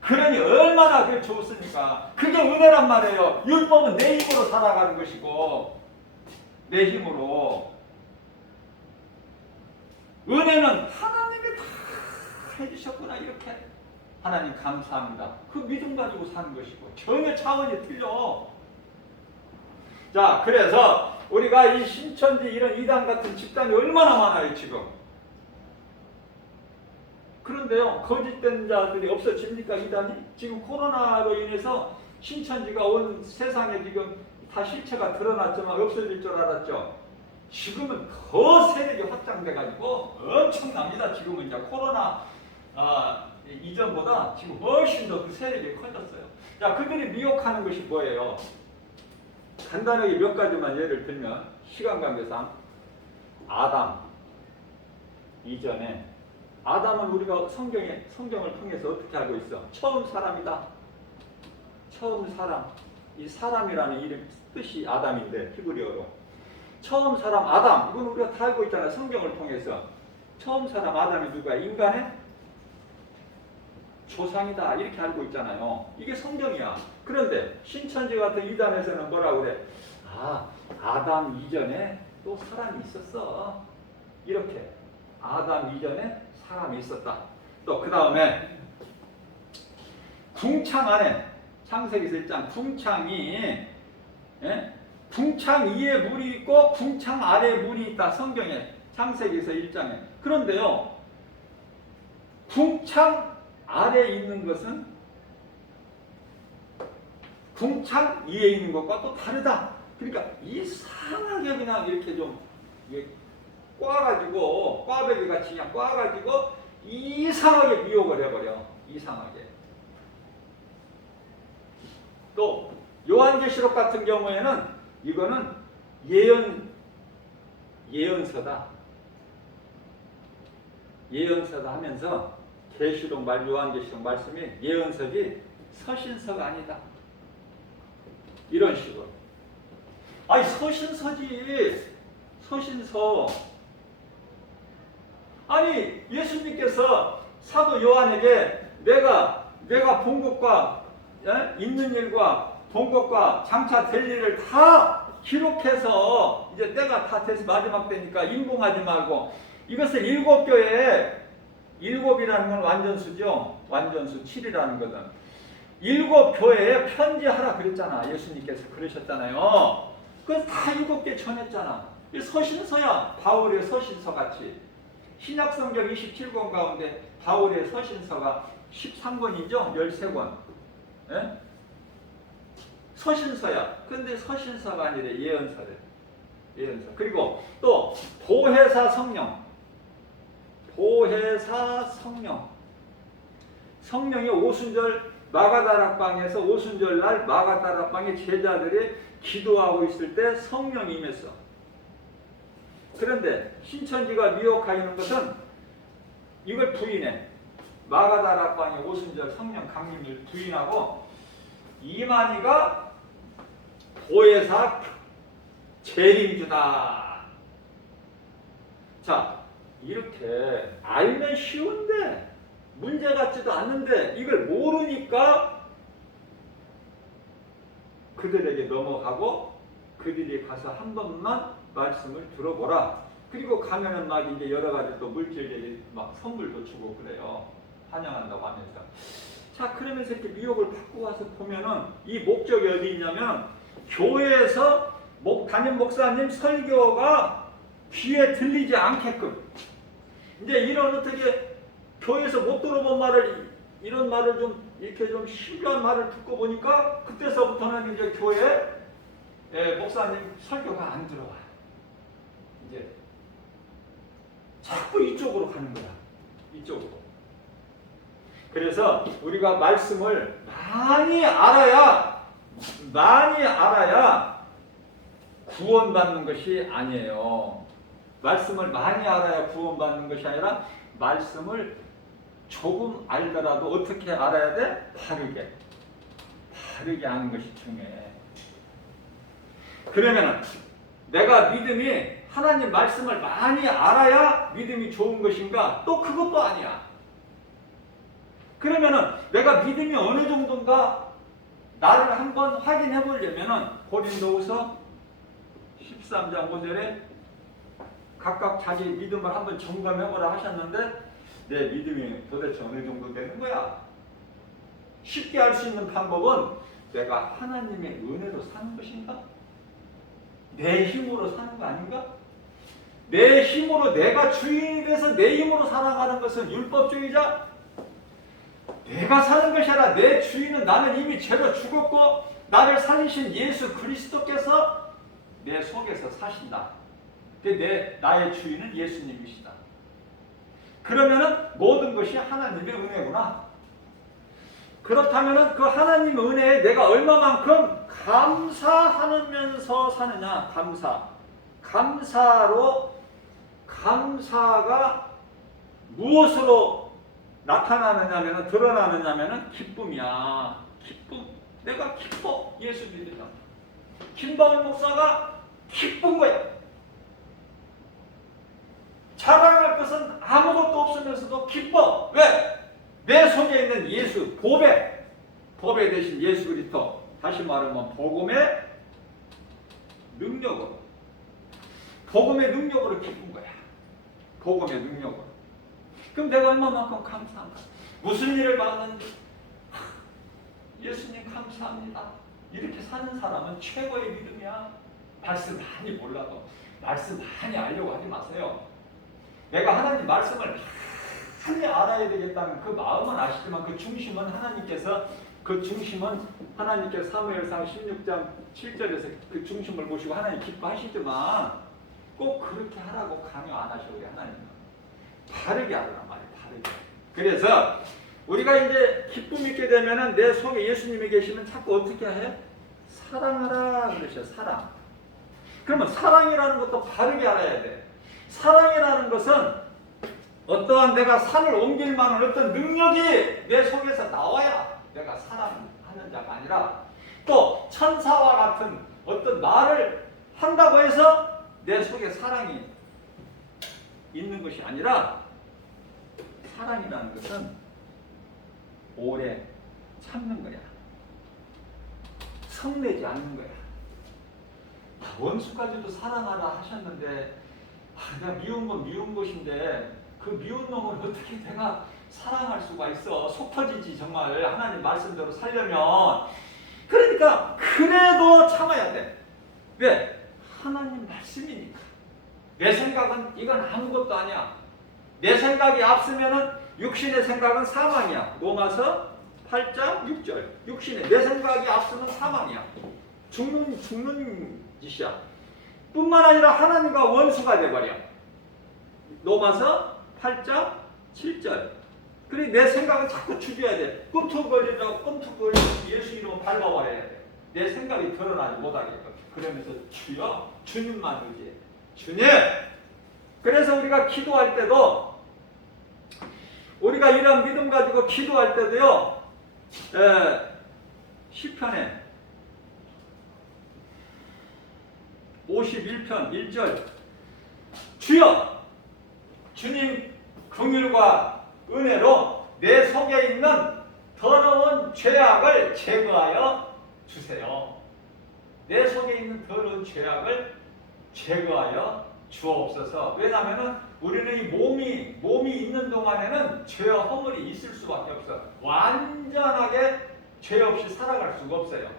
그러니 얼마나 그게 좋습니까? 그게 은혜란 말이에요. 율법은 내 힘으로 살아가는 것이고 내 힘으로. 은혜는 하나님이 다 해주셨구나. 이렇게 하나님 감사합니다. 그 믿음 가지고 사는 것이고 전혀 차원이 틀려. 자, 그래서 우리가 이 신천지 이런 이단 같은 집단이 얼마나 많아요 지금. 그런데요, 거짓된 자들이 없어집니까 이단이? 지금 코로나로 인해서 신천지가 온 세상에 지금 다 실체가 드러났지만 없어질 줄 알았죠. 지금은 더 세력이 확장돼가지고 엄청납니다. 지금은 이제 코로나 이전보다 지금 훨씬 더 그 세력이 커졌어요. 자, 그들이 미혹하는 것이 뭐예요? 간단하게 몇 가지만 예를 들면 시간 관계상 아담 이전에 아담은 우리가 성경을 통해서 어떻게 알고 있어? 처음 사람이다. 처음 사람. 이 사람이라는 이름 뜻이 아담인데 히브리어로 처음 사람 아담. 이건 우리가 다 알고 있잖아요. 성경을 통해서 처음 사람 아담이 누구야? 인간의 조상이다 이렇게 알고 있잖아요. 이게 성경이야. 그런데 신천지 같은 이단에서는 뭐라고 그래? 아, 아담 이전에 또 사람이 있었어. 이렇게 아담 이전에 사람이 있었다. 또 그 다음에 궁창 안에 창세기서 1장 궁창이 궁창 위에 물이 있고 궁창 아래에 물이 있다. 성경에 창세기서 1장에. 그런데요, 궁창 아래에 있는 것은 궁창 위에 있는 것과 또 다르다. 그러니까 이상하게 그냥 이렇게 좀 꽈가지고 꽈배기 같이 그냥 꽈가지고 이상하게 미혹을 해버려. 이상하게. 또 요한계시록 같은 경우에는 이거는 예언서다. 예언서다 하면서 계시록 말 요한계시록 말씀이 예언서지 서신서가 아니다. 이런 식으로. 아니 서신서지. 서신서. 아니 예수님께서 사도 요한에게 내가 본 것과 있는 일과 본 것과 장차 될 일을 다 기록해서 이제 때가 다 돼서 마지막 때니까 임봉하지 말고 이것을 7교회에 7이라는 건 완전수죠. 완전수 7이라는 거든. 7교회에 편지하라 그랬잖아. 예수님께서 그러셨잖아요. 그래서 다 7개 전했잖아. 이 서신서야. 바울의 서신서 같이. 신약성경 27권 가운데 바울의 서신서가 13권이죠. 13권. 예? 서신서야. 근데 서신서가 아니라 예언서래. 예언서. 그리고 또 보혜사 성령. 보혜사 성령. 성령이 오순절 마가다락방에서 오순절 날 마가다락방에 제자들이 기도하고 있을 때 성령이 임했어. 그런데 신천지가 미혹하는 것은 이걸 부인해. 마가다락방의 오순절 성령 강림을 부인하고 이만희가 보혜사 재림주다. 자, 이렇게 알면 쉬운데 문제 같지도 않는데 이걸 모르니까 그들에게 넘어가고 그들이 가서 한 번만 말씀을 들어보라. 그리고 가면은 막 이제 여러 가지 또 물질들이 막 선물도 주고 그래요. 환영한다고 하면서. 자, 그러면서 이렇게 미혹을 받고 와서 보면은 이 목적이 어디 있냐면 교회에서 담임 목사님 설교가 귀에 들리지 않게끔 이제 이런 어떻게 교회에서 못 들어본 말을 이런 말을 좀 이렇게 좀 신비한 말을 듣고 보니까 그때서부터는 이제 교회에 목사님 설교가 안 들어와. 이제 자꾸 이쪽으로 가는 거야. 이쪽으로. 그래서 우리가 말씀을 많이 알아야 구원받는 것이 아니에요. 말씀을 많이 알아야 구원받는 것이 아니라 말씀을 조금 알더라도 어떻게 알아야 돼? 바르게 아는 것이 중요해. 그러면은 내가 믿음이 하나님 말씀을 많이 알아야 믿음이 좋은 것인가? 또 그것도 아니야. 그러면은 내가 믿음이 어느 정도인가 나를 한번 확인해 보려면은 고린도후서 13장 5절에 각각 자기 믿음을 한번 점검해 보라 하셨는데 내 믿음이 도대체 어느 정도 되는 거야? 쉽게 알 수 있는 방법은 내가 하나님의 은혜로 사는 것인가? 내 힘으로 사는 거 아닌가? 내 힘으로 내가 주인이 돼서 내 힘으로 살아가는 것은 율법주의자? 내가 사는 것이 아니라 내 주인은 나는 이미 죄로 죽었고 나를 살리신 예수 그리스도께서 내 속에서 사신다. 나의 주인은 예수님이시다. 그러면은 모든 것이 하나님의 은혜구나. 그렇다면은 그 하나님의 은혜에 내가 얼마만큼 감사하면서 사느냐. 감사가 무엇으로 나타나느냐면은 드러나느냐면은 기쁨이야. 기쁨. 내가 기뻐. 예수 믿으면. 김방울 목사가 기쁜 거야. 자랑할 것은 아무것도 없으면서도 기뻐. 왜? 내 속에 있는 예수, 보배 대신 예수 그리스도, 다시 말하면 복음의 능력으로, 복음의 능력으로 기쁜 거야. 복음의 능력으로. 그럼 내가 얼마만큼 감사한가? 무슨 일을 받는지, 예수님 감사합니다. 이렇게 사는 사람은 최고의 믿음이야. 말씀 많이 몰라도 말씀 많이 알려고 하지 마세요. 내가 하나님 말씀을 많이 알아야 되겠다는 그 마음은 아시지만 그 중심은 하나님께서 사무엘상 16장 7절에서 그 중심을 보시고 하나님 기뻐하시지만 꼭 그렇게 하라고 강요 안 하셔. 우리 하나님은 바르게 하라는 말이에요. 바르게. 그래서 우리가 이제 기쁨 있게 되면은 내 속에 예수님이 계시면 자꾸 어떻게 해? 사랑하라 그러셔. 사랑. 그러면 사랑이라는 것도 바르게 알아야 돼. 사랑이라는 것은 어떠한 내가 산을 옮길 만한 어떤 능력이 내 속에서 나와야 내가 사랑하는 자가 아니라, 또 천사와 같은 어떤 말을 한다고 해서 내 속에 사랑이 있는 것이 아니라, 사랑이라는 것은 오래 참는 거야. 성내지 않는 거야. 원수까지도 사랑하라 하셨는데, 내가 미운 건 미운 것인데 그 미운 놈을 어떻게 내가 사랑할 수가 있어. 속 터지지 정말. 하나님 말씀대로 살려면. 그러니까 그래도 참아야 돼. 왜? 하나님 말씀이니까. 내 생각은 이건 아무것도 아니야. 내 생각이 앞서면은 육신의 생각은 사망이야. 로마서 8장 6절. 육신의 내 생각이 앞서면 사망이야. 죽는 짓이야. 뿐만 아니라 하나님과 원수가 돼버려. 로마서 8장 7절. 그래 내 생각은 자꾸 죽여야 돼. 꿈틀거리고 예수 이름을 밟아버려야 돼. 내 생각이 드러나지 못하게끔. 그러면서 주여, 주님만 의지해. 주님. 그래서 우리가 기도할 때도, 우리가 이런 믿음 가지고 기도할 때도요, 시편에 51편 1절, 주여, 주님 긍휼과 은혜로 내 속에 있는 더러운 죄악을 제거하여 주세요. 내 속에 있는 더러운 죄악을 제거하여 주옵소서. 왜냐하면 우리는 이 몸이 있는 동안에는 죄와 허물이 있을 수밖에 없어. 완전하게 죄 없이 살아갈 수가 없어요.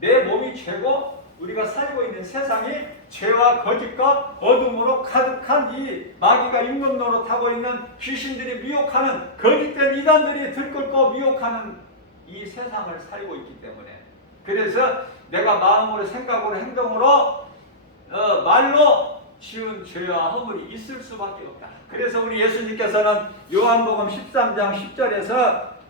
내 몸이 죄고 우리가 살고 있는 세상이 죄와 거짓과 어둠으로 가득한 이 마귀가 임금 노릇하고 있는 귀신들이 미혹하는 거짓된 이단들이 들끓고 미혹하는 이 세상을 살고 있기 때문에, 그래서 내가 마음으로 생각으로 행동으로 말로 지은 죄와 허물이 있을 수밖에 없다. 그래서 우리 예수님께서는 요한복음 13장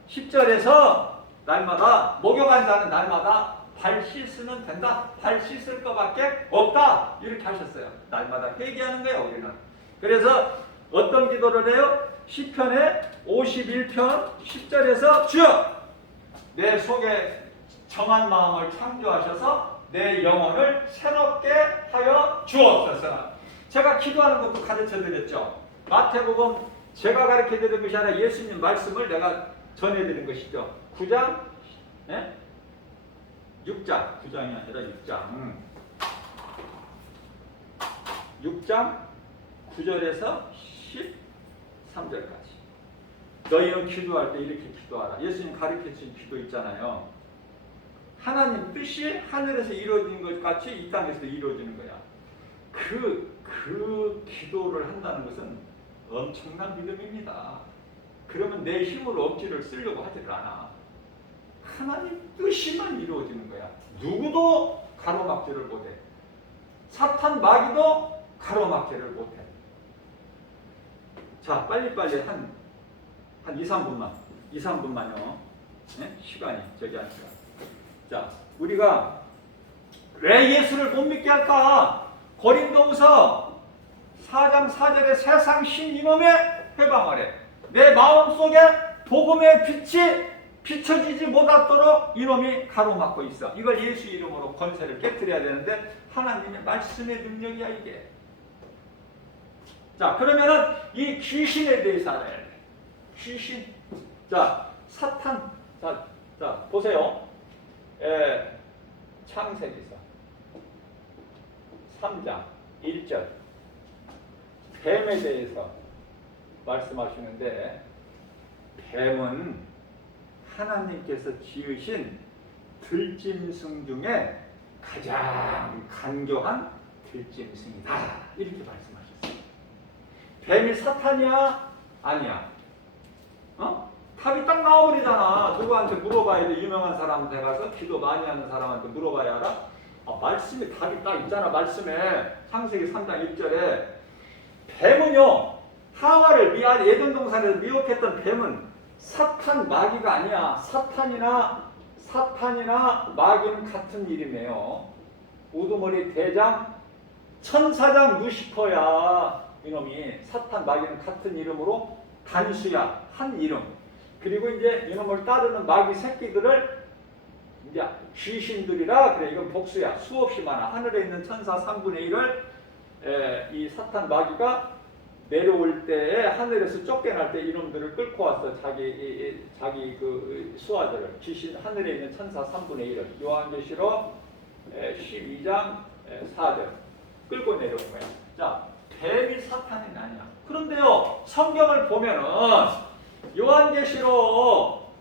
10절에서 날마다 목욕한 자는 날마다 발 씻으면 된다. 발 씻을 것밖에 없다. 이렇게 하셨어요. 날마다 회개하는 거예요, 우리는. 그래서 어떤 기도를 해요? 시편의 51편 10절에서 주여, 내 속에 정한 마음을 창조하셔서 내 영혼을 새롭게 하여 주옵소서. 제가 기도하는 것도 가르쳐 드렸죠. 마태복음 제가 가르쳐 드린 것이 아니라 예수님 말씀을 내가 전해 드린 것이죠. 9장 6장 9장이 아니라 6장 9절에서 13절까지. 너희는 기도할 때 이렇게 기도하라. 예수님 가르쳐 주신 기도 있잖아요. 하나님 뜻이 하늘에서 이루어진 것 같이 이 땅에서도 이루어지는 거야. 그 기도를 한다는 것은 엄청난 믿음입니다. 그러면 내 힘으로 억지를 쓰려고 하질 않아. 하나님 뜻이만 이루어지는 거야. 누구도 가로막지를 못해. 사탄 마귀도 가로막지를 못해. 자, 빨리빨리 한 2, 3분만요. 네? 시간이 저기 하니까. 자, 우리가 왜 예수를 못 믿게 할까? 고린도후서 4장 4절에 세상 신 이놈의 회방하래. 내 마음속에 복음의 빛이 비춰지지 못하도록 이놈이 가로막고 있어. 이걸 예수 이름으로 권세를 깨뜨려야 되는데 하나님의 말씀의 능력이야 이게. 자, 그러면은 이 귀신에 대해서 알아야 돼. 귀신. 자, 사탄. 자, 보세요. 창세기서 3장 1절 뱀에 대해서 말씀하시는데, 뱀은 하나님께서 지으신 들짐승 중에 가장 간교한 들짐승이다, 이렇게 말씀하셨어요. 뱀이 사탄이야? 아니야. 답이 딱 나와버리잖아. 누구한테 물어봐야 돼? 유명한 사람한테 가서, 기도 많이 하는 사람한테 물어봐야 알아? 말씀에 답이 딱 있잖아. 말씀에 창세기 3장 1절에 뱀은요, 하와를 에덴 동산에서 미혹했던 뱀은 사탄, 마귀가 아니야. 사탄이나 마귀는 같은 이름이에요. 우두머리 대장 천사장 루시퍼야. 이놈이 사탄, 마귀는 같은 이름으로 단수야. 한 이름. 그리고 이제 이놈을 따르는 마귀 새끼들을 이제 귀신들이라 그래. 이건 복수야. 수없이 많아. 하늘에 있는 천사 3분의 1을 이 사탄 마귀가 내려올 때에, 하늘에서 쫓겨날 때 이놈들을 끌고 왔어. 자기 그 수하들을, 귀신, 하늘에 있는 천사 3분의 1을 요한계시록 12장 4절 끌고 내려온 거야. 자, 뱀이 사탄이 아니야. 그런데요, 성경을 보면은 요한계시록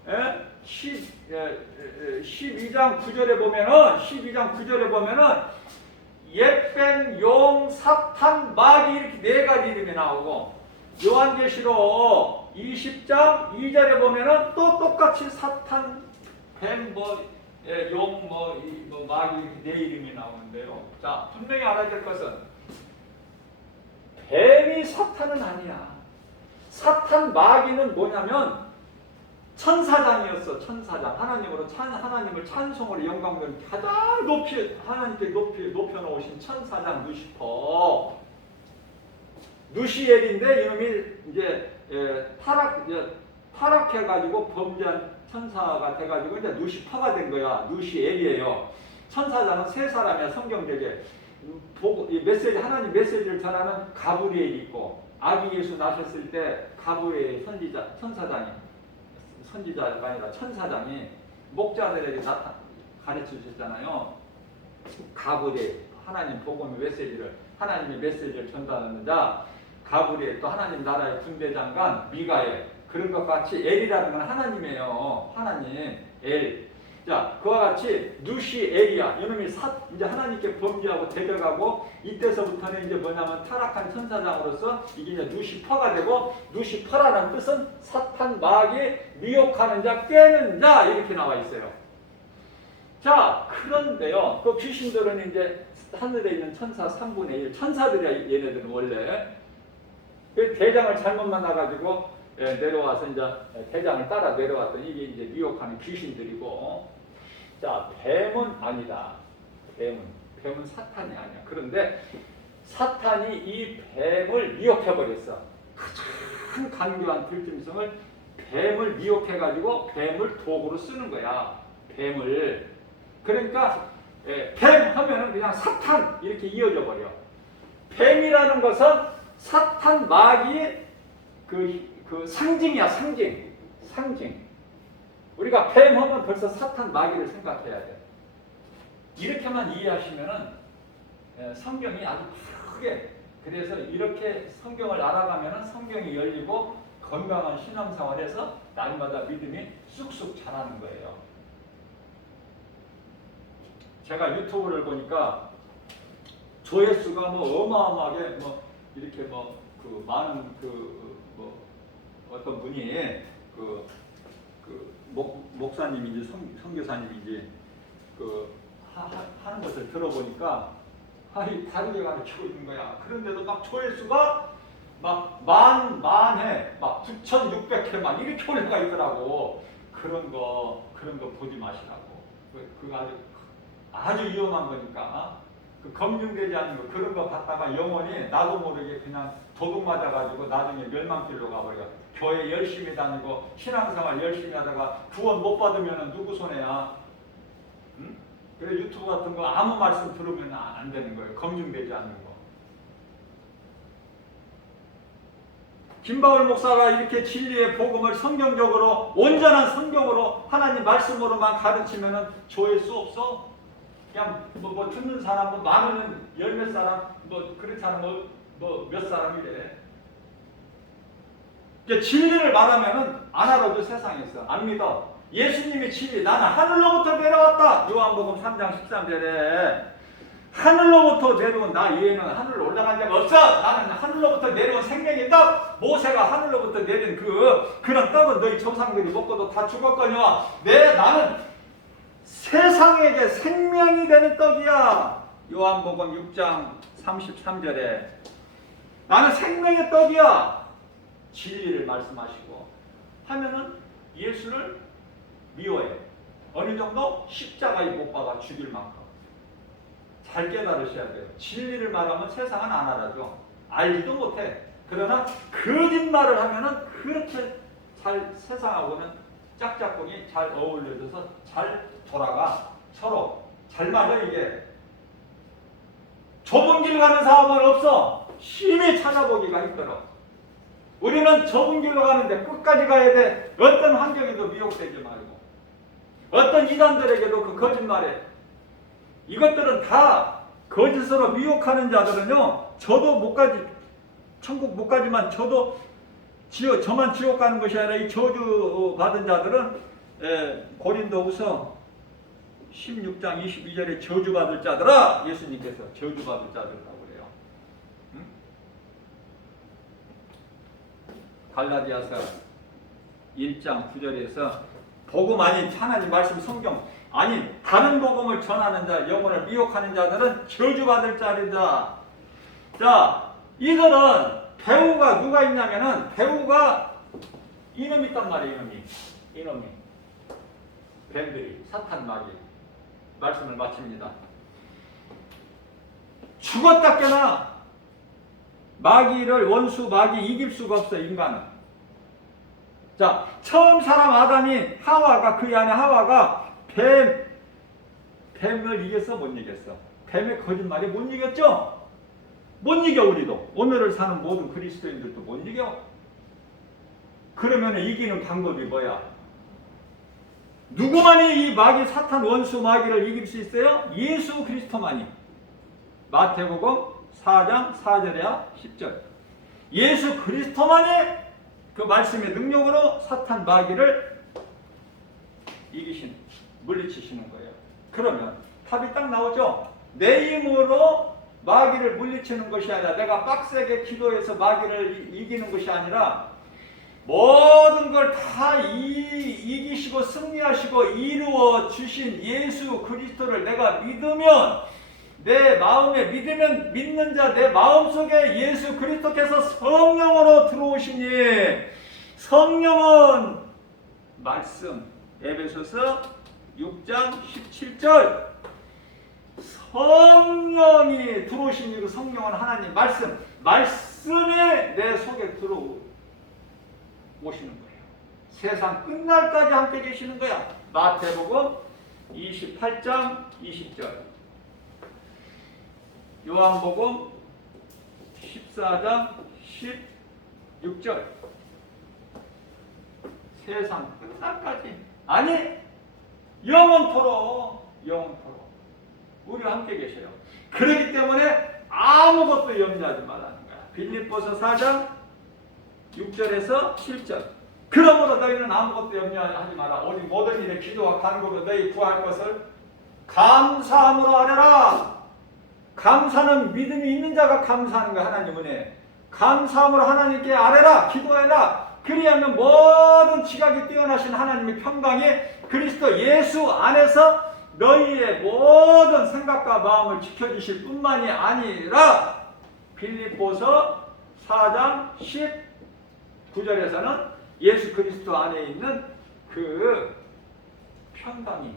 12장 9절에 보면은 옛뱀, 용, 사탄, 마귀 이렇게 네 가지 이름이 나오고, 요한계시록 20장 2절에 보면은 또 똑같이 사탄, 뱀, 용, 마귀 이렇게 네 이름이 나오는데요. 자, 분명히 알아야 될 것은 뱀이 사탄은 아니야. 사탄, 마귀는 뭐냐면 천사장이었어. 천사장. 하나님을 찬송으로 영광을 가장 하나님께 높여놓으신 천사장 루시퍼. 누시엘인데 이놈이 이제 타락해가지고 범죄한 천사가 돼가지고 이제 누시퍼가 된 거야. 누시엘이에요. 천사장은 세 사람이야. 성경적에 하나님 메시지를 전하는 가브리엘이 있고, 아기 예수 나셨을 때 가브리엘 선지자가 아니라 천사장이 목자들에게 가르쳐 주셨잖아요. 가브리엘, 하나님 복음의 메시지를, 하나님의 메시지를 전달하는 자 가브리엘, 또 하나님 나라의 군대장관 미가엘, 그런 것 같이 엘이라는 건 하나님이에요. 하나님 엘. 자, 그와 같이 누시엘이야. 이놈이 이제 하나님께 범죄하고 대적하고, 이때서부터는 이제 뭐냐면 타락한 천사장으로서 이게 이제 누시퍼가 되고, 누시퍼라는 뜻은 사탄, 마귀, 미혹하는 자, 깨는 자, 이렇게 나와 있어요. 자, 그런데요, 그 귀신들은 이제 하늘에 있는 천사 3분의 1, 천사들이야. 얘네들은 원래 그 대장을 잘못 만나가지고 내려와서 이제 대장을 따라 내려왔더니 이게 이제 미혹하는 귀신들이고. 자, 뱀은 아니다. 뱀은 사탄이 아니야. 그런데 사탄이 이 뱀을 미혹해버렸어. 가장 간교한 들짐승을, 뱀을 미혹해가지고 뱀을 도구로 쓰는 거야. 뱀을. 그러니까 뱀 하면은 그냥 사탄 이렇게 이어져 버려. 뱀이라는 것은 사탄, 마귀의 그 상징이야. 상징. 우리가 뱀 하면 벌써 사탄, 마귀를 생각해야 돼. 이렇게만 이해하시면은 성경이 아주 크게, 그래서 이렇게 성경을 알아가면은 성경이 열리고 건강한 신앙생활에서 날마다 믿음이 쑥쑥 자라는 거예요. 제가 유튜브를 보니까 조회수가 어마어마하게 이렇게 그 많은 어떤 분이 목사님인지 선교사님인지 하는 것을 들어보니까 다르게 가르치고 있는 거야. 그런데도 막 조회수가 막 만회, 막 9,600회 이렇게 올라가 있더라고. 그런 거 보지 마시라고. 그거 아주 위험한 거니까. 그 검증되지 않은 거, 그런 거 봤다가 영혼이 나도 모르게 그냥 도둑 맞아가지고 나중에 멸망길로 가버려. 교회 열심히 다니고 신앙생활 열심히 하다가 구원 못 받으면 누구 손해야? 응? 그래, 유튜브 같은 거 아무 말씀 들으면 안 되는 거예요. 검증되지 않는 거. 김바울 목사가 이렇게 진리의 복음을 성경적으로 온전한 성경으로 하나님 말씀으로만 가르치면은 조회할 수 없어. 그냥 뭐 듣는 사람 뭐 많으면 열몇 사람 뭐 그렇지 않으면 뭐 몇 사람이래. 진리를 말하면은 안 알아도 세상에서 안 믿어. 예수님이 진리, 나는 하늘로부터 내려왔다. 요한복음 3장 13절에 하늘로부터 내려온 나 얘는 하늘로 올라간 자가 없어. 나는 하늘로부터 내려온 생명의 떡. 모세가 하늘로부터 내린 그런 떡은 너희 조상들이 먹고도 다 죽었거니와 나는 세상에게 생명이 되는 떡이야. 요한복음 6장 33절에 나는 생명의 떡이야. 진리를 말씀하시고 하면은 예수를 미워해. 어느 정도? 십자가에 못 박아 죽일 만큼. 잘 깨달으셔야 돼요. 진리를 말하면 세상은 안 알아줘. 알지도 못해. 그러나 거짓말을 하면은 그렇게 잘 세상하고는 짝짝꿍이 잘 어울려져서 잘 돌아가. 서로 잘 맞아 이게. 좁은 길 가는 사람은 없어. 심히 찾아보기가 힘들어. 우리는 좁은 길로 가는데 끝까지 가야 돼. 어떤 환경에도 미혹되지 말고 어떤 이단들에게도 그 거짓말에 이것들은 다 거짓으로 미혹하는 자들은요, 저도 못 가지, 천국 못 가지만 저만 지옥 가는 것이 아니라 이 저주 받은 자들은 고린도후서 16장 22절에 저주 받을 자들아, 예수님께서 저주 받을 자들이라고 그래요. 응? 갈라디아서 1장 9절에서 복음 아닌 하나님 말씀 성경 아니 다른 복음을 전하는 자, 영혼을 미혹하는 자들은 저주받을 자리다. 자, 이들은 배우가 누가 있냐면은 배우가 이놈이 있단 말이에요. 이놈이 뱀들이 사탄 마귀. 말씀을 마칩니다. 죽었다 깨나 마귀를 원수 마귀 이길 수가 없어. 인간은. 자, 처음 사람 아담이 하와가 그 안에 하와가 뱀을 이겼어? 못 이겼어? 뱀의 거짓말이 못 이겼죠? 못 이겨. 우리도 오늘을 사는 모든 그리스도인들도 못 이겨. 그러면 이기는 방법이 뭐야? 누구만이 이 마귀 사탄 원수 마귀를 이길 수 있어요? 예수 그리스도만이. 마태복음 4장 4절에야 10절. 예수 그리스도만이 그 말씀의 능력으로 사탄 마귀를 물리치시는 거예요. 그러면 답이 딱 나오죠. 내 힘으로 마귀를 물리치는 것이 아니라 내가 빡세게 기도해서 마귀를 이기는 것이 아니라 모든 걸 다 이기시고 승리하시고 이루어 주신 예수 그리스도를 내가 믿으면 내 마음에 믿는 자 내 마음속에 예수 그리스도께서 성령으로 들어오시니 성령은 말씀 에베소서 6장 17절 성령이 들어오시니 그 성령은 하나님 말씀이 내 속에 들어오시는 거예요. 세상 끝날까지 함께 계시는 거야. 마태복음 28장 20절 요한복음 14장 16절 세상 끝날까지 아니 영원토록 우리와 함께 계셔요. 그렇기 때문에 아무것도 염려하지 말라는 거야. 빌립보서 4장 6절에서 7절 그러므로 너희는 아무것도 염려하지 마라. 오직 모든 일에 기도와 간구로 너희 구할 것을 감사함으로 하려라. 감사는 믿음이 있는 자가 감사하는 거야. 하나님 은혜. 감사함으로 하나님께 아뢰라. 기도해라. 그리하면 모든 지각이 뛰어나신 하나님의 평강이 그리스도 예수 안에서 너희의 모든 생각과 마음을 지켜주실 뿐만이 아니라 빌립보서 4장 19절에서는 예수 그리스도 안에 있는 그 평강이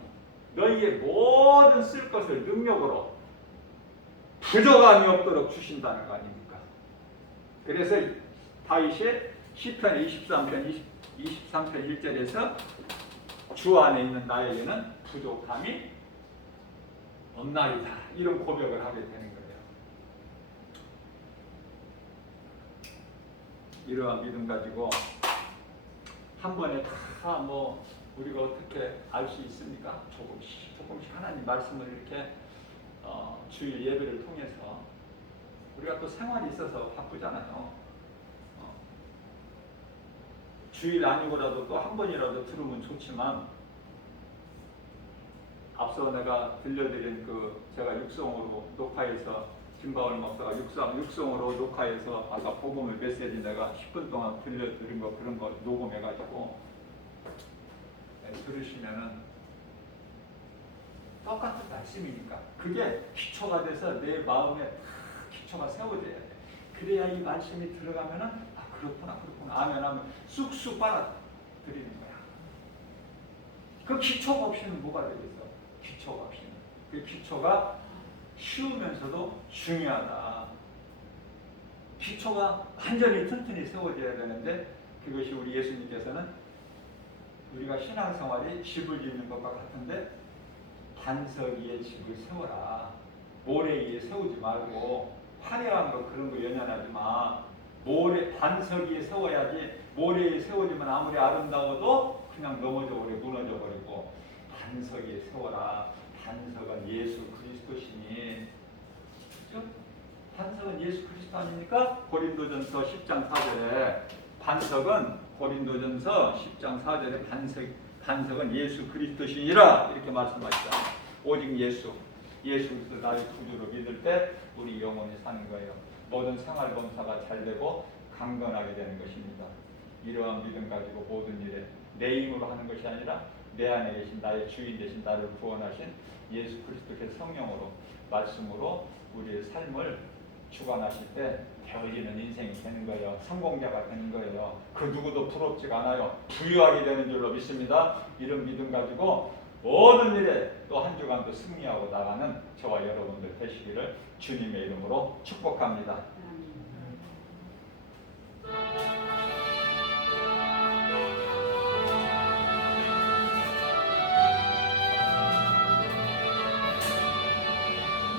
너희의 모든 쓸 것을 능력으로 부족함이 없도록 주신다는 거 아닙니까? 그래서 다윗이 시편 23편 1절에서 주 안에 있는 나에게는 부족함이 없나이다. 이런 고백을 하게 되는 거예요. 이러한 믿음 가지고 한 번에 다 뭐 우리가 어떻게 알 수 있습니까? 조금씩 하나님 말씀을 이렇게 주일 예배를 통해서 우리가 또 생활이 있어서 바쁘잖아요. 주일 아니고라도 또 한 번이라도 들으면 좋지만 앞서 내가 들려드린 제가 육성으로 녹화해서 김바울 목사가 육성으로 녹화해서 아까 복음의 메시지 내가 10분 동안 들려드린 거 그런 거 녹음해가지고 들으시면은 똑같은 말씀이니까 그게 기초가 돼서 내 마음에 다 기초가 세워져야 돼. 그래야 이 말씀이 들어가면은 그렇구나 아멘 하면 쑥쑥 빨아들이는 거야. 그 기초가 없이는 뭐가 되겠어? 기초가 없이는. 그 기초가 쉬우면서도 중요하다. 기초가 완전히 튼튼히 세워져야 되는데 그것이 우리 예수님께서는 우리가 신앙생활이 집을 짓는 것과 같은데 반석 위에 집을 세워라. 모래 위에 세우지 말고 화려한 거 그런 거 연연하지 마. 반석 위에 세워야지. 모래 위에 세워지면 아무리 아름다워도 그냥 넘어져 버리고 무너져 버리고 반석 위에 세워라. 반석은 예수 그리스도시니. 그렇죠? 반석은 예수 그리스도 아닙니까? 고린도전서 10장 4절에 반석은 고린도전서 10장 4절에 반석은 예수 그리스도시니라 이렇게 말씀하시잖아요. 오직 예수 그리스도 나의 구주로 믿을 때 우리 영혼이 사는 거예요. 모든 생활 범사가 잘 되고 강건하게 되는 것입니다. 이러한 믿음 가지고 모든 일에 내 힘으로 하는 것이 아니라 내 안에 계신 나의 주인 되신 나를 구원하신 예수 그리스도의 성령으로 말씀으로 우리의 삶을 주관하실 때 되어지는 인생이 되는 거예요. 성공자가 되는 거예요. 그 누구도 부럽지가 않아요. 부유하게 되는 줄로 믿습니다. 이런 믿음 가지고 모든 일에 또 한 주간도 승리하고 나가는 저와 여러분들 되시기를 주님의 이름으로 축복합니다.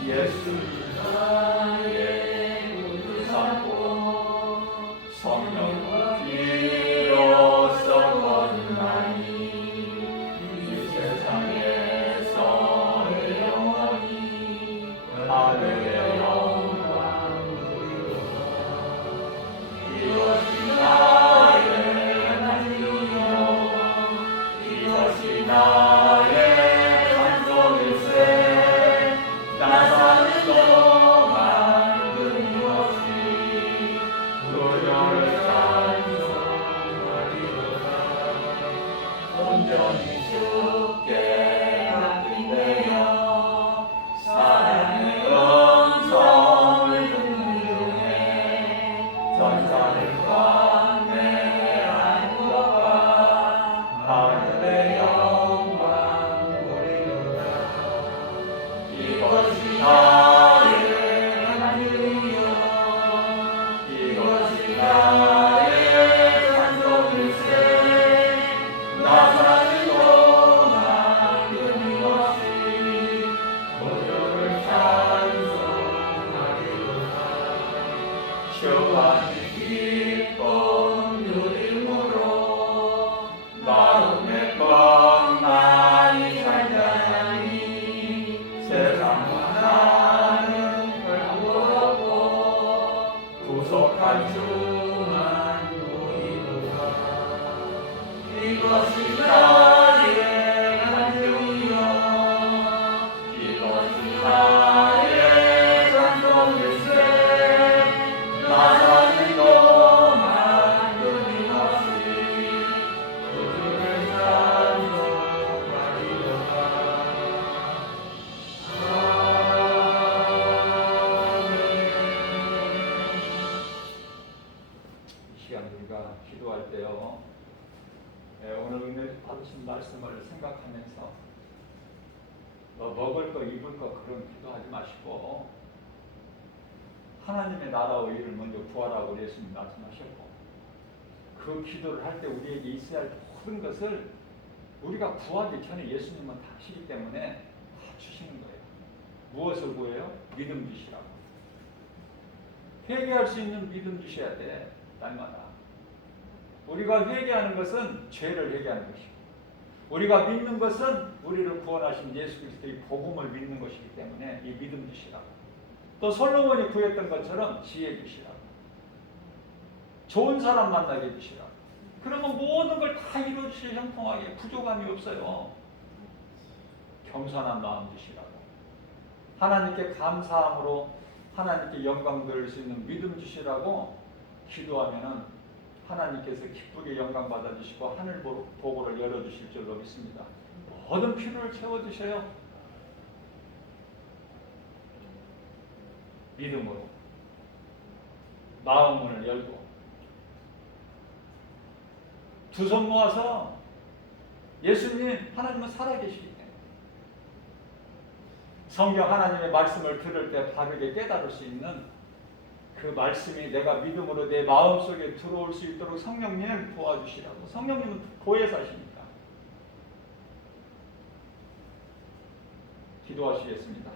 예수님 나의 구주 삼고 성령 비로소 거듭나니 이 세상에서 영원히 아들의 영광 누리로다. 이것이 나의 만족이요 이것이 나의 찬송일세. 나 사는 동안 끊임없이 그녀를 찬송하리로다. 온전히 주께 맡기되어 사랑의 음성을 듣는 중에 전사를 광대한 것과 하늘의 영광 보리로다. 이것이 나의 하나님이여 이것이 나의 찬송일세. 나 사는 동안 끊임없이 그녀를 찬송하리로다. 주 안에 기쁨 누림으로 마음의 평안이 살자니 세상과 나는 별보고 구속한 주만 보이도다. 이것이 나의 간증이요 이것이 나의 찬송일세. 나 사는 동안 끊임없이 그를 이 시간 우리가 기도할 때요, 오늘 은혜 받으신 말씀을 생각하면서 먹을 거 입을 거 그런 기도하지 마시고 하나님의 나라와 일을 먼저 구하라고 예수님 말씀하셨고 그 기도를 할 때 우리에게 있어야 할 모든 것을 우리가 구하기 전에 예수님은 다 하시기 때문에 다 주시는 거예요. 무엇을 구해요? 믿음 주시라고. 회개할 수 있는 믿음 주셔야 돼. 날마다. 우리가 회개하는 것은 죄를 회개하는 것이고, 우리가 믿는 것은 우리를 구원하신 예수 그리스도의 복음을 믿는 것이기 때문에 이 믿음 주시라고. 또 솔로몬이 구했던 것처럼 지혜 주시라고. 좋은 사람 만나게 해주시라고. 그러면 모든 걸 다 이루어주실 형통하게 부족함이 없어요. 겸손한 마음 주시라고. 하나님께 감사함으로 하나님께 영광 돌릴 수 있는 믿음 주시라고 기도하면은 하나님께서 기쁘게 영광 받아주시고 하늘 보고를 열어주실 줄로 믿습니다. 모든 필요를 채워주셔요. 믿음으로 마음을 열고 두 손 모아서 예수님, 하나님은 살아계시기 때문에 성경 하나님의 말씀을 들을 때 바르게 깨달을 수 있는 그 말씀이 내가 믿음으로 내 마음속에 들어올 수 있도록 성령님 도와주시라고. 성령님은 보혜사십니다. 기도하시겠습니다.